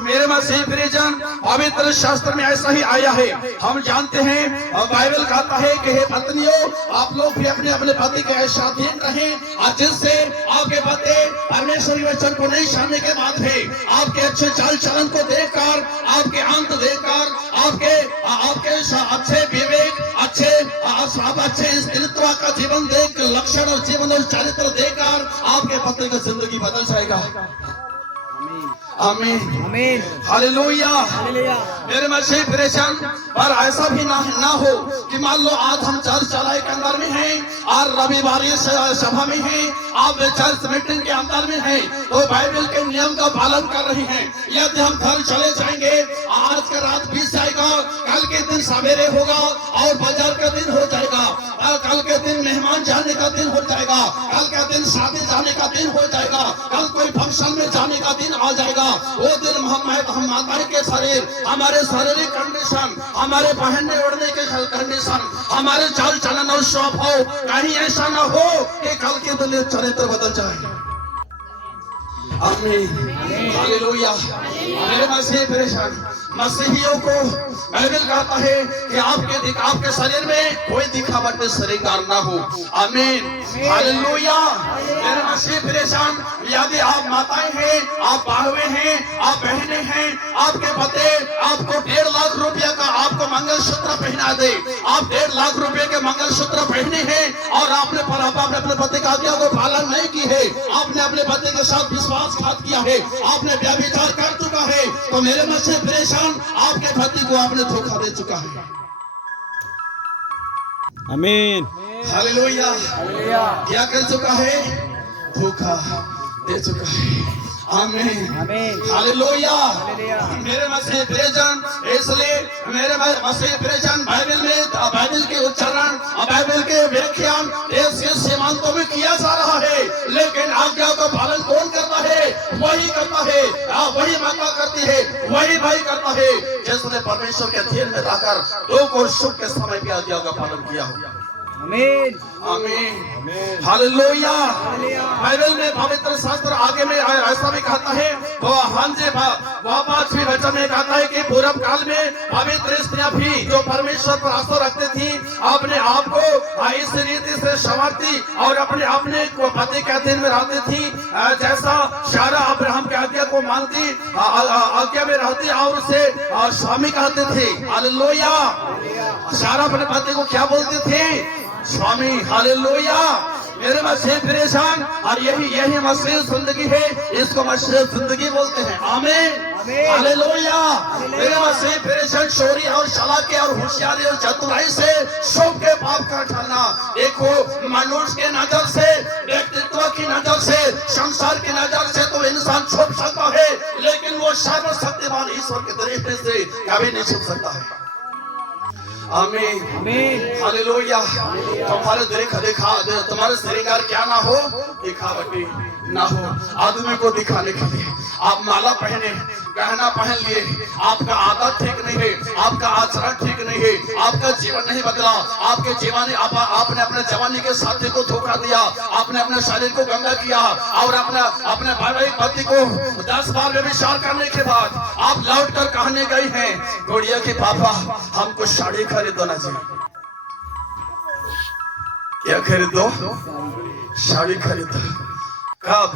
मेरे मसीह प्रियजन, पवित्र शास्त्र में ऐसा ही आया है। हम जानते हैं बाइबल कहता है कि हे पत्नियों आप लोग भी अपने अपने पति के अधीन रहें, और जिससे आपके पति परमेश्वरी वचन को नहीं जानने के बाद भी आपके अच्छे चाल चलन को देखकर, आपके अंत देखकर, आपके अच्छे विवेक, अच्छे स्त्रीत्व का जीवन देख, लक्षण और जीवन और चरित्र देखकर आपके पति की जिंदगी बदल जाएगा। आमीन, आमीन, हालेलुया। मेरे मसीह प्रेषण, पर ऐसा भी ना हो कि मान लो आज हम चर्च चलाए के अंदर में हैं और रविवार सभा में हैं, आप चर्च मीटिंग के अंदर में हैं तो बाइबल के नियम का पालन कर रहे हैं। यदि हम घर चले जाएंगे, आज का रात बीत जाएगा, कल के दिन सवेरे होगा और बाजार का दिन हो जाएगा, कल के दिन मेहमान जाने का दिन हो जाएगा, कल के दिन शादी जाने का दिन हो जाएगा, कल कोई फंक्शन में जाने का दिन आ जाएगा। वो दिन हम माताएं के शरीर, हमारे शारीरिक कंडीशन, हमारे पहनने ओढ़ने के कंडीशन, हमारे चाल चलन और स्वभाव कहीं ऐसा न हो कि कल के दिन चरित्र बदल जाए। आमीन, हालेलुया। मेरे मसीह प्रेषण, मसीहियों को बाइबल कहता है कि आपके शरीर में कोई दिखावट श्रृंगार ना हो। आमीन, हालेलुया। मेरे मसीह प्रेषण, यदि आप माताएं हैं, आप बाहुएं हैं, आप बहनें हैं, आपके पति आपको 1.5 लाख रुपया का आपको मंगलसूत्र पहना दे, आप 1.5 लाख रुपए के मंगलसूत्र पहने हैं और आपने अपने पति का आज्ञा को पालन नहीं की है, आपने अपने पति के साथ विश्वासघात किया है, आपने व्यभिचार कर चुका है, तो मेरे मसीह प्रेषण आपके पति को आपने धोखा दे चुका है। आमीन, हालेलुया। क्या कर चुका है? धोखा दे चुका है। आमीन, हालेलुया। मेरे मसीह प्रियजन, इसलिए मेरे मसीह प्रियजन, बाइबल के उच्चारण और बाइबल के व्याख्यान इसके सीमांतों में किया जा रहा है, लेकिन आज्ञा का पालन कौन करता है? वही करता है, वही माता करती है, वही भाई करता है जिसने परमेश्वर के अधीन में रहकर दुख और सुख के समय की आज्ञा का पालन किया हो। आमीन, आमीन हालेलुया। बाइबल में पवित्र शास्त्र आगे में ऐसा भी कहता है, वो हांजे वह 5वें वचन में कहता है कि पूर्व काल में पवित्र स्त्रियां भी जो परमेश्वर पर आस्था रखती थी, अपने आप को इस रीति से संवारती और अपने अपने को पति के अधीन में रहती थी, जैसा सारा अब्राहम के आज्ञा को मानती, आज्ञा में रहती और उसे स्वामी कहते थे। हालेलुया। सारा अपने पति को क्या बोलते थे? स्वामी। हालेलुया। मेरे मसीह परेशान, और यही मसीह जिंदगी है, इसको मसीह जिंदगी बोलते हैं। आमीन हालेलुया। मेरे मसीह परेशान चोरी और चालाकी और होशियारी और चतुराई से सबके पाप का ठहरना। देखो, मनुष्य के नजर से, व्यक्तित्व की नजर से, संसार की नजर से तो इंसान छुप सकता है, लेकिन वो सर्वशक्तिमान ईश्वर की दृष्टि से कभी नहीं छुप सकता है। आमीन हालेलुया। तुम्हारे तुम्हारे श्रृंगार क्या ना हो, दिखावटी ना हो, आदमी को दिखाने के लिए आप माला पहने, गहना पहन लिए, आपका आदत ठीक नहीं है, आपका आचरण ठीक नहीं है, आपका जीवन नहीं बदला, आपके जीवन आपने अपने जवानी के साथी को धोखा दिया, आपने अपने शरीर को गंदा किया और अपने वैवाहिक पति को 10 बार व्यभिचार करने के बाद आप लौट कर कहने गई हैं, गुड़िया के पापा हमको साड़ी खरीदना चाहिए। क्या खरीदो? साड़ी खरीदो। कब?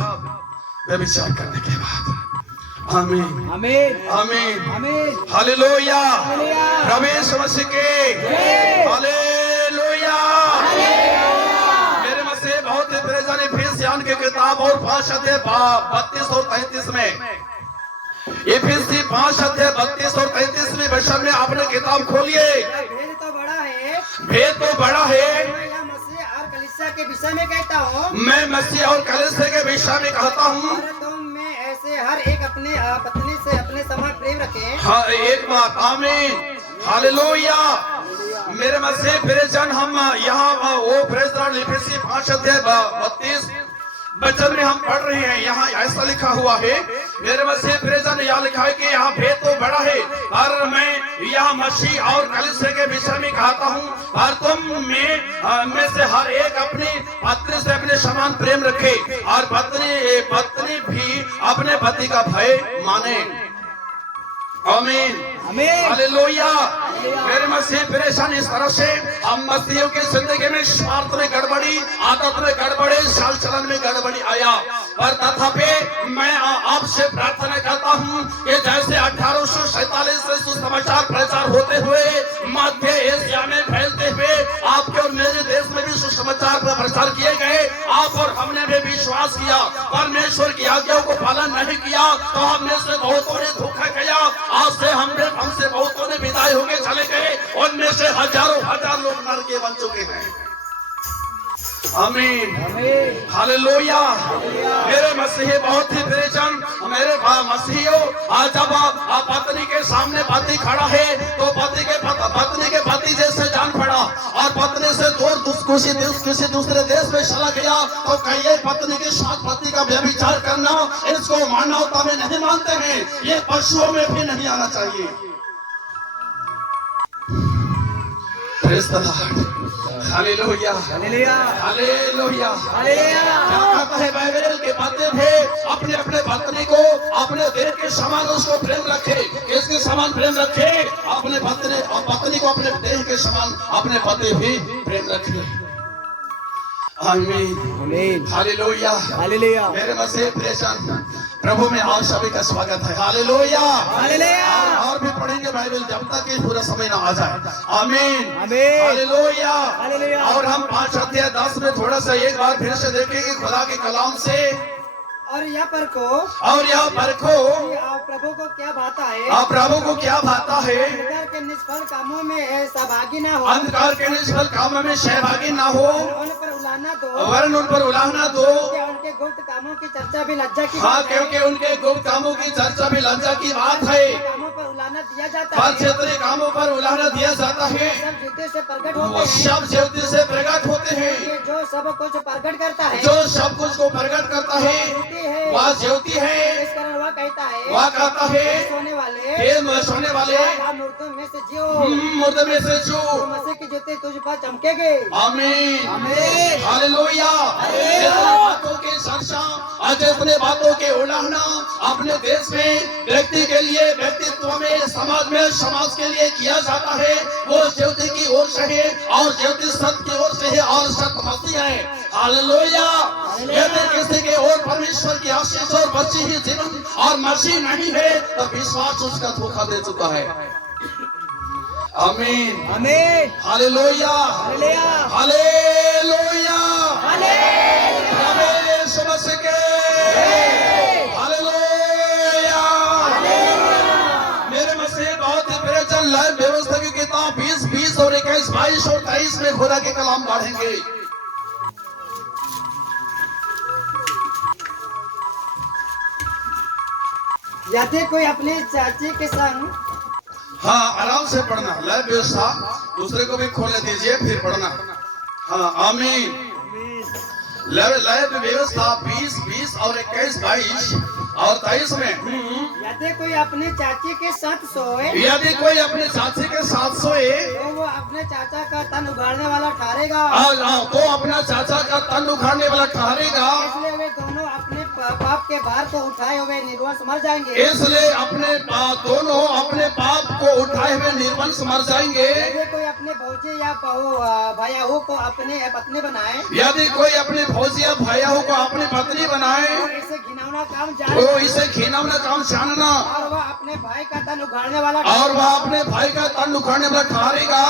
व्यभिचार करने के बाद। आमीन आमीन आमीन आमीन हालेलुया। रमेश मसीह के हालेलुया। मेरे मसीह बहुत ही परेशानी इफिसियन की किताब और 5 अध्याय 32 और 33 में, इफिसी 5 अध्याय 32 और 33वें वचन में आपने किताब खोलिए। भेद तो बड़ा है, भेद तो बड़ा है। मैं मसीह और कलीसिया के विषय में कहता हूँ, मैं मसीह और कलीसिया के विषय में कहता हूँ, ऐसे हर एक अपने पत्नी से अपने समान प्रेम रखे। हाँ, एक बात। आमीन हालेलुया। मेरे मसीह परेशान, हम यहाँ वो प्रेरित इफिसी 5 अध्याय 32 वचन में हम पढ़ रहे हैं। यहाँ ऐसा लिखा हुआ है, मेरे मसीह परेशान, यहाँ लिखा है कि यहाँ भेद तो बड़ा है, और मैं यहाँ मसीह और कलीसिया के विषय में कहता हूँ, और तुम में से हर एक अपनी पत्नी से अपने समान प्रेम रखे, और पत्नी भी अपने पति का भय माने। आमीन हालेलुया। मेरे मसीह परेशान, इस तरह से हम मसीहियों की जिंदगी में स्वार्थ में गड़बड़ी, आदत में गड़बड़ी, चाल चलन में गड़बड़ी आया, पर तथापि मैं आपसे प्रार्थना करता हूँ कि जैसे 1847 से सुसमाचार प्रचार होते हुए मध्य एशिया में फैलते हुए आपके और मेरे देश में भी सुसमाचार का प्रचार किए गए, आप और हमने भी विश्वास किया, परमेश्वर की आज्ञाओं को पालन नहीं किया तो हम में से बहुतों ने धोखा किया। आज से हमसे बहुतों ने विदाई होके चले गए, उनमें से हजारों हजार लोग नर के बन चुके हैं। आमीन हालेलुया। मेरे मसीही बहुत ही परेशान, मेरे मसीहियों, आज जब पत्नी के सामने पति खड़ा है तो पत्नी के पति जैसे जान पड़ा, और पत्नी से किसी दूसरे देश में चला गया तो कई पत्नी के साथ पति का व्यभिचार करना, इसको मानवता में नहीं मानते हैं, ये पशुओं में भी नहीं आना चाहिए। Hallelujah hallelujah hallelujah. क्या कहता है बाइबल के पति थे अपने अपने पत्नी को अपने देह के समान उसको प्रेम रखे। किसके समान प्रेम रखे? अपने पत्नी, और पत्नी को अपने देह के समान अपने पति भी प्रेम रखे। आमीन हालेलुया हालेलुया। मेरे मसीह परेशान, प्रभु में आप सभी का स्वागत है। Hallelujah hallelujah. और भी पढ़ेंगे बाइबल जब तक कि पूरा समय ना आ जाए। आमीन हालेलुया हालेलुया। और हम 5 अध्याय 10 में थोड़ा सा एक बार फिर से देखेंगे खुदा के कलाम से। और यहाँ परखो प्रभु को क्या भाता है, आप प्रभु को क्या भाता है, अंधकार के निष्फल कामों में सहभागी ना हो, अंधकार के निष्फल कामों में सहभागी ना हो, उन पर उलाहना दो, वरन उन पर उलाहना दो, उनके गुप्त कामों की चर्चा भी लज्जा की। हाँ, क्योंकि उनके गुप्त कामों की चर्चा भी लज्जा की बात है। कामों पर उलाहना दिया जाता है, क्षेत्रीय कामों पर उलाहना दिया जाता है, सब ज्योति से प्रकट होते वो सब ज्योति से प्रकट होते हैं, जो सब कुछ प्रकट करता है, जो सब कुछ को प्रकट करता है वह ज्योति है। इस कारण वह कहता है, सोने वाले मुर्दों में से जो मुर्दे में से जो मसीह की ज्योति तुझ पर चमकेगी। आमीन आमीन। हालेलुया। जितने बातों के चर्चा और जितने बातों के उड़ाना अपने देश में व्यक्ति के लिए, व्यक्तित्व में, समाज के लिए किया जाता है, वो ज्योति की ओर से है और ज्योति सत्य की ओर से है और सत्य मसीह है। हालेलुया। यदि किसी के और परमेश्वर की आशीष और बची ही जीवन और मसीह नहीं है तो विश्वास उसका धोखा दे चुका है। Amen amen. Hallelujah hallelujah. Hallelujah. Hallelujah. यीशु मसीह के हालेलुया। मेरे मसीह बहुत ही प्रियजन, लाइव व्यवस्था की किताब 20 और 21, 22 और 23 में खुदा के कलाम पढ़ेंगे। यदि कोई अपने चाची के संग, हाँ आराम से पढ़ना, लाइव व्यवस्था दूसरे को भी खोलने दीजिए फिर पढ़ना। हाँ आमीन। लाइव व्यवस्था 20 और 21, 22 और 23 में यदि कोई अपने चाची के साथ सोए यदि कोई अपने चाची के साथ सोए तो वो अपने चाचा का तन उगाड़ने वाला ठहरेगा। तो अपना चाचा का तन उखाड़ने वाला ठहरेगा। इसलिए वे दोनों अपने पाप के भार को उठाए हुए निर्वंश मर जाएंगे। इसलिए दोनों अपने पाप को उठाए हुए निर्वंश मर जाएंगे। यदि कोई अपने भौजी या भैयाहू को अपने पत्नी बनाए, यदि कोई अपने भौजी या भैयाहू को अपनी पत्नी बनाए और इसे घिनौना काम तो इसे घिनौना काम जानना, और वह अपने भाई का तन उखाड़ने वाला और वह अपने भाई का तन उखाड़ने वाला ठहरेगा।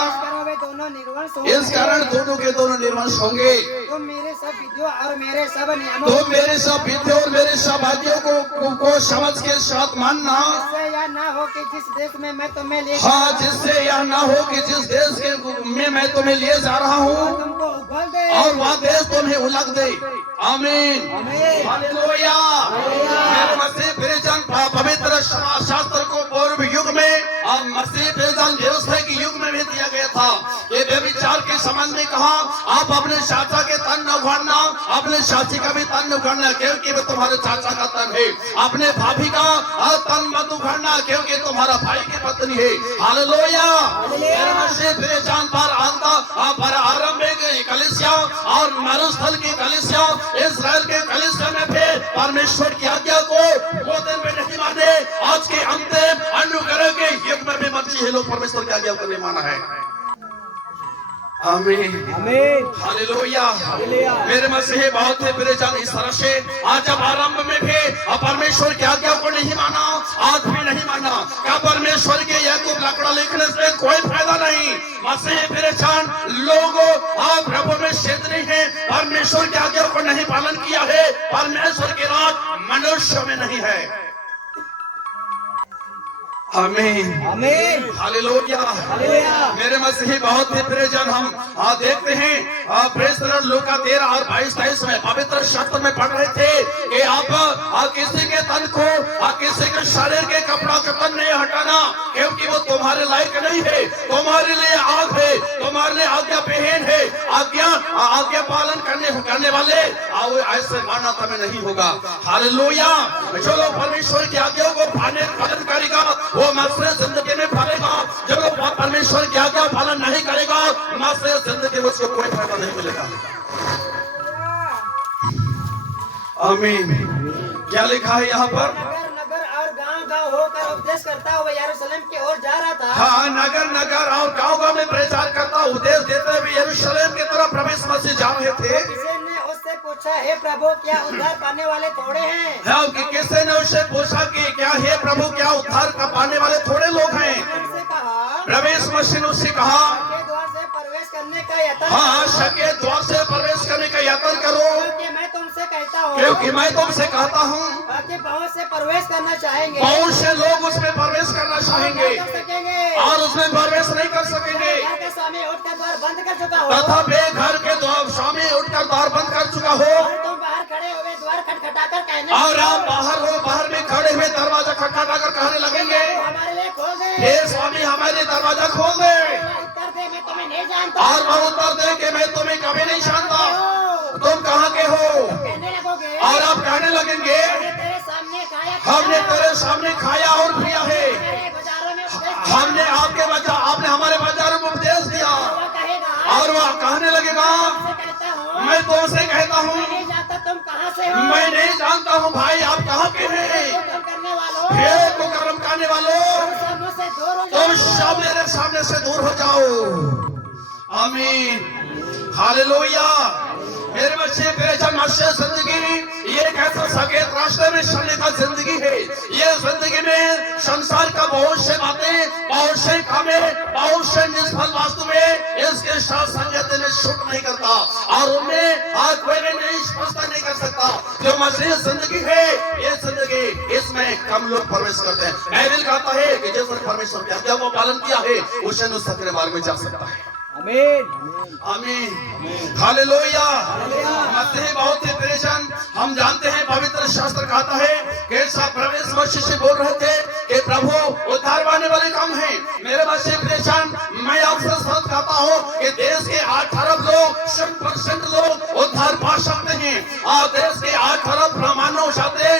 वे दोनों निर्वंश इस कारण दोनों के दोनों निर्वंश होंगे। तो मेरे सब विधियों और मेरे सब नियमों तो मेरे सब विधियों और मेरे सब आज्ञाओं को समझ के साथ मानना। जिससे यह ना हो कि जिस देश में मैं तुम्हें ले हाँ, जिससे यह ना हो कि जिस देश में मैं तुम्हें लिए जा रहा हूँ तुमको उगल दे और वह देश तुम्हें उलट दे। आमीन हालेलुया। मेरे मसीह प्रियजन, पवित्र शास्त्र को पूर्व युग में और मसीह प्रियजन व्यवस्था के युग में भी दिया गया था। ये व्यभिचार के संबंध में कहा, आप अपने चाचा के तन न उखाड़ना, अपने चाची का भी तन उखाड़ना क्योंकि वो तुम्हारे चाचा का तन है। अपने भाभी का तन मत उखाड़ना क्योंकि तुम्हारा भाई की पत्नी है। हालेलुया। मेरे मसीह प्रियजन, पर आरंभिक कलीसिया और मरुस्थल की कलीसिया, इस्राएल के कलीसिया में भी परमेश्वर की आज्ञा को वो दिन में नहीं माने। आज के अंतिम अनुग्रह के युग में भी मसीही है लोग परमेश्वर की आज्ञा को नहीं माना है। Amen amen hallelujah. मेरे मसीह बहुत ही प्रियजन, इस तरह से आज जब आरंभ में भी परमेश्वर की आज्ञा को नहीं माना, आज भी नहीं माना, क्या परमेश्वर के याकूब लकड़ा लिखने से कोई फायदा नहीं। मसीह प्रियजन लोगों, आप प्रभु में सिद्ध नहीं है, परमेश्वर की आज्ञा को नहीं पालन किया है, परमेश्वर की राज मनुष्य में नहीं है। Amen amen hallelujah. हालेलुया। मेरे मसीही बहुत ही प्रियजन, हम देखते हैं प्रेस लूका 13 और 22-23 में पवित्र शास्त्र में पढ़ रहे थे कि आप किसी के तन को, किसी के शरीर के कपड़ा का तन नहीं हटाना क्योंकि वो तुम्हारे लायक नहीं है, तुम्हारे लिए आग है, तुम्हारे लिए आज्ञा बहन है। आज्ञा पालन करने वाले ऐसे मान्यता में नहीं होगा। हालेलुया। जो लोग परमेश्वर की आज्ञा को पालन करेगा वो मसीह जिंदगी में फलेगा। जब वो परमेश्वर की आज्ञा पालन नहीं करेगा, मसीह जिंदगी में उसको कोई फायदा नहीं मिलेगा। आमीन। क्या लिखा है यहाँ पर? नगर और गांव होकर उपदेश करता हुआ यरूशलेम की ओर जा रहा था। हाँ, नगर और गांव में प्रचार करता, उपदेश देते हुए यरूशलेम की तरफ प्रवेश मसीह जा रहे थे। किसी ने उससे पूछा, हे प्रभु, क्या उद्धार पाने वाले थोड़े हैं? हाँ, कि किसी ने उससे पूछा कि क्या हे प्रभु, क्या उद्धार पाने वाले थोड़े लोग हैं? उनसे कहा, प्रवेश मसीह ने उससे कहा, के द्वार से प्रवेश करने का यत्न हाँ, सके द्वार से प्रवेश करने का यत्न करो, क्योंकि मैं तुमसे कहता हूँ, क्योंकि मैं तुमसे कहता हूँ कि बहुत से प्रवेश करना चाहेंगे, बहुत से लोग उसमें प्रवेश करना चाहेंगे कर सकेंगे और उसमें प्रवेश नहीं कर सकेंगे। घर के स्वामी उठकर द्वार बंद कर चुका हो, तथा बेघर के स्वामी उठकर द्वार बंद कर चुका हो और तुम बाहर खड़े हुए द्वार खटखटाकर कहने और आप बाहर हो, बाहर में खड़े हुए दरवाजा खटखटाकर कहने लगेंगे, हमारे लिए खोल दे। हे स्वामी, हमारे दरवाजा खोल दे। उत्तर दे, मैं तुम्हें नहीं जानता। और वह उत्तर दे कि मैं तुम्हें कभी नहीं जानता, तुम कहाँ के हो? कहने लगोगे, और आप कहने लगेंगे, तेरे सामने खाया, हमने तेरे सामने खाया और पिया है, तेरे बाजारों में उपदेश हमने आपने हमारे बाजार में उपदेश दिया। वह कहेगा, तुमसे कहता हूँ, मैं तुमसे कहता हूँ, नहीं जानता तुम कहाँ से हो। मैं नहीं जानता हूँ भाई आप कहाँ के हैं। तुम करने वालों, हे को कर्म करने वालों, तुम सब मुझसे दूर हो तुम जाओ। सब मेरे सामने से दूर हो जाओ। आमीन, हालेलुया। मेरे बच्चे परेशान मनुष्य जिंदगी ये कैसा सफेद रास्ते में चलने का जिंदगी है। ये जिंदगी में संसार का बहुत से बातें, बहुत से कामें, बहुत से निष्फल वास्तु में इसके साथ संगत में छूट नहीं करता और उनमें आज कोई भी नहीं स्पष्ट नहीं कर सकता। जो मसीह जिंदगी है ये जिंदगी, इसमें कम लोग प्रवेश करते हैं। बाइबल कहता है कि जिसने परमेश्वर की आज्ञा को पालन किया है उसे नु सत्य मार्ग में जा सकता है। Amen, amen, hallelujah. मसीह बहुत ही परेशान, हम जानते हैं पवित्र शास्त्र कहता है कि सब प्रवेश मसीह से बोल रहे थे कि प्रभु उद्धार पाने वाले कम है। मेरे मसीह परेशान, मैं आपसे सच कहता हूँ कि देश के 8 अरब लोग 100% लोग उद्धार पा सकते हैं और देश के 8 अरब ब्राह्मणों साथे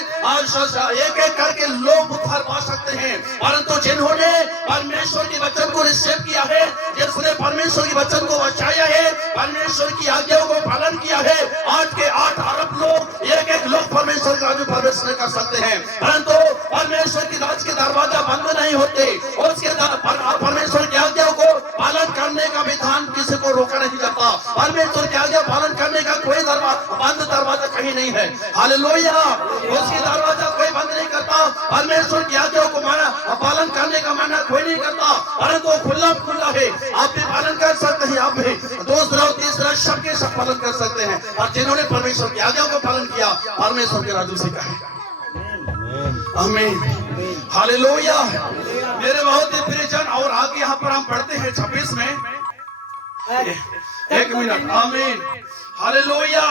एक एक करके लोग उद्धार पा सकते हैं। परंतु जिन्होंने परमेश्वर के वचन को रिसीव किया है, जिसने परमेश्वर के वचन को बचाया है, परमेश्वर की आज्ञाओं को पालन किया है, 8 के 8 अरब लोग एक एक लोग परमेश्वर के राज्य में प्रवेश नहीं कर सकते हैं। परंतु परमेश्वर की राज के दरवाजा बंद नहीं होते, उसके परमेश्वर की आज्ञाओं को पालन करने का विधान किसी को रोका नहीं जाता। परमेश्वर की आज्ञा पालन करने का कोई बंद दरवाजा कहीं नहीं है। हालेलुया, उसकी दरवाजा कोई बंद नहीं करता। परमेश्वर की आज्ञाओं को पालन करने का मना कोई नहीं करता, परंतु खुला खुला है। आप भी पालन कर सकते हैं, आप भी दूसरा तीसरा सबके सब पालन कर सकते हैं। और जिन्होंने परमेश्वर की आज्ञाओं का पालन किया परमेश्वर के राज्य से कहे आमीन, हालेलुया। मेरे बहुत ही प्रियजन, और आगे यहाँ पर हम पढ़ते हैं 26 में, एक मिनट, आमीन, हालेलुया।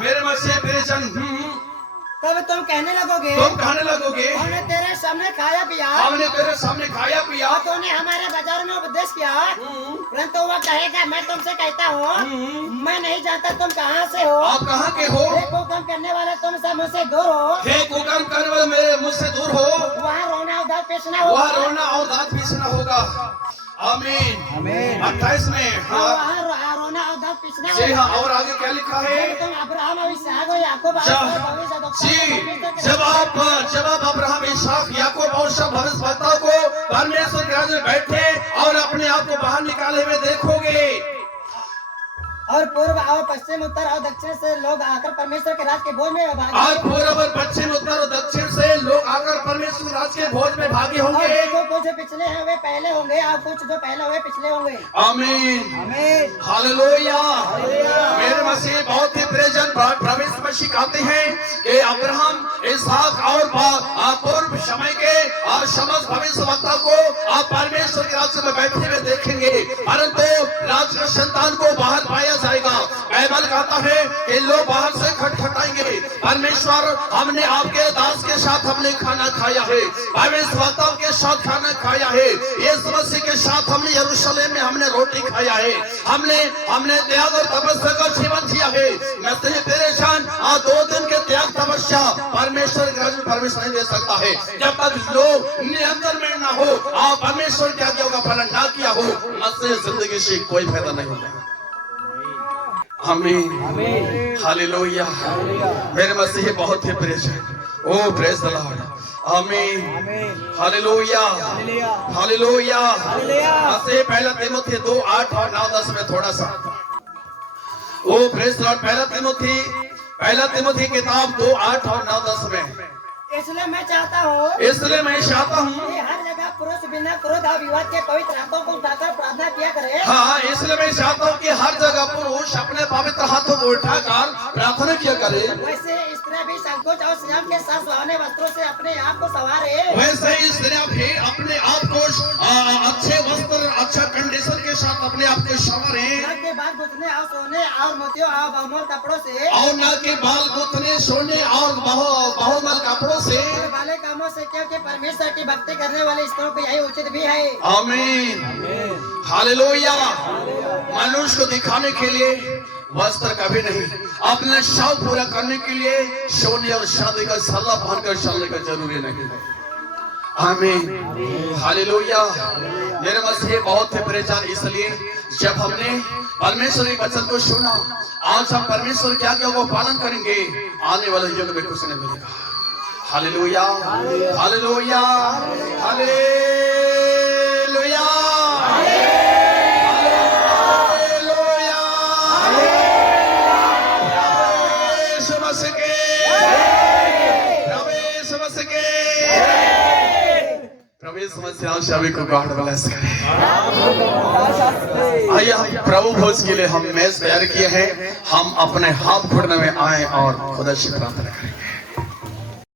मेरे मसीह प्रियजन, तब तुम कहने लगोगे, तुम कहने लगोगे हमने तेरे सामने खाया पिया, हमने तेरे सामने खाया पिया, और तूने हमारे बाजार में उपदेश किया। परंतु वह कहेगा, मैं तुमसे कहता हूँ, मैं नहीं जानता तुम कहाँ से हो। आप कहाँ के हो। देखो काम करने वाले तुम सब मुझसे दूर हो। हे कुकर्म करने वाले मेरे मुझसे दूर हो। वहाँ रोना और दांत पीसना होगा। वहाँ रोना और दांत पीसना होगा। आमीन, आमीन। 28 में, हाँ, वहाँ रोना और दांत पीसना जी होगा। हाँ। और आगे क्या लिखा है। तुम अब्राहम और इसहाक और याकूब जब आप अब्राहम, इसहाक, याकूब और सब भविष्यवक्ताओं को परमेश्वर के राज्य में बैठे और अपने आप को बाहर निकाले हुए देखोगे, और पूर्व और पश्चिम उत्तर और दक्षिण से लोग आकर परमेश्वर के राज के भोज में भागी। और पूर्व और पश्चिम उत्तर और दक्षिण से लोग आकर परमेश्वर राज के भोज में भागी और होंगे। देखो कुछ पिछले हैं वे पहले होंगे, और कुछ जो पहले हुए पिछले होंगे। आमीन, आमीन, हालेलुया। मेरे मसीह बहुत ही प्रियजन, प्रवेश मसीह कहते हैं कि अब्राहम, इसहाक और पूर्व समय के और समस्त भविष्यवक्ता को आप परमेश्वर के राज्य में बैठे हुए देखेंगे, परंतु राज के संतान को बाहर पाया जाएगा। बाइबल कहता है कि लोग बाहर से खटखटाएंगे, परमेश्वर हमने आपके दास के साथ हमने खाना खाया है, भविष्यवक्ताओं के साथ खाना खाया है, यीशु मसीह के साथ हमने यरूशलेम में हमने रोटी खाया है, हमने त्याग और तपस्या का जीवन जिया है। मैं तेरे परेशान, आज 2 दिन के त्याग तपस्या परमेश्वर के राज्य में प्रवेश नहीं दे सकता है जब तक लोग नियंत्रण में ना हो और परमेश्वर की आज्ञाओं का पालन ना किया हो। मसीह जिंदगी से कोई फायदा नहीं होता। आमीन, हालेलुया। मेरे मसीह बहुत ही परेशान, ओ प्रेज द लॉर्ड, आमीन, हालेलुया, हालेलुया। मसीह पहला तीमुथी 2:8 और 9-10 में थोड़ा सा, ओ प्रेज द लॉर्ड। पहला तीमुथी किताब 2:8 और 9-10 में, इसलिए मैं चाहता हूँ कि हर जगह पुरुष बिना क्रोध और विवाद के पवित्र हाथों को उठाकर प्रार्थना किया करे। हाँ, इसलिए मैं चाहता हूँ कि हर जगह पुरुष अपने पवित्र हाथों को उठाकर प्रार्थना किया करे। वैसे स्त्रियाँ भी संकोच और संयम के साथ सुहावने वस्त्रों से अपने आप को संवारे। वैसे स्त्रियाँ भी अपने आप को अच्छे वस्त्र, अच्छा कंडीशन के साथ अपने आप को संवारे। नाक के बाल गुथने और सोने और मोतियों और बहुमूल्य कपड़ों से, और नाक के बाल गुथने, सोने और बहुमूल्य कपड़ों से, और वाले कामों से, क्योंकि परमेश्वर की भक्ति करने वाले स्त्रियों को यही उचित भी है। आमीन, हालेलुया। मनुष्य को दिखाने के लिए वस्त्र कभी नहीं, अपने शौक पूरा करने के लिए सोने और शादी का सल्ला पहनकर चलने का जरूरी नहीं है। आमीन, हालेलुया। मेरे मसीह बहुत ही परेशान, इसलिए जब हमने परमेश्वर के वचन को सुना, आज हम परमेश्वर की आज्ञा को पालन करेंगे, आने वाले युग में कुछ नहीं मिलेगा। Hallelujah, hallelujah, hallelujah, hallelujah. प्रभु मसीह के, प्रभु मसीह के, प्रभु मसीह हम सभी को गॉड ब्लेस करे। आइए हम प्रभु भोज के लिए हम मेज तैयार किए हैं, हम अपने हाथ घुटने में आए और खुदा से प्रार्थना करें।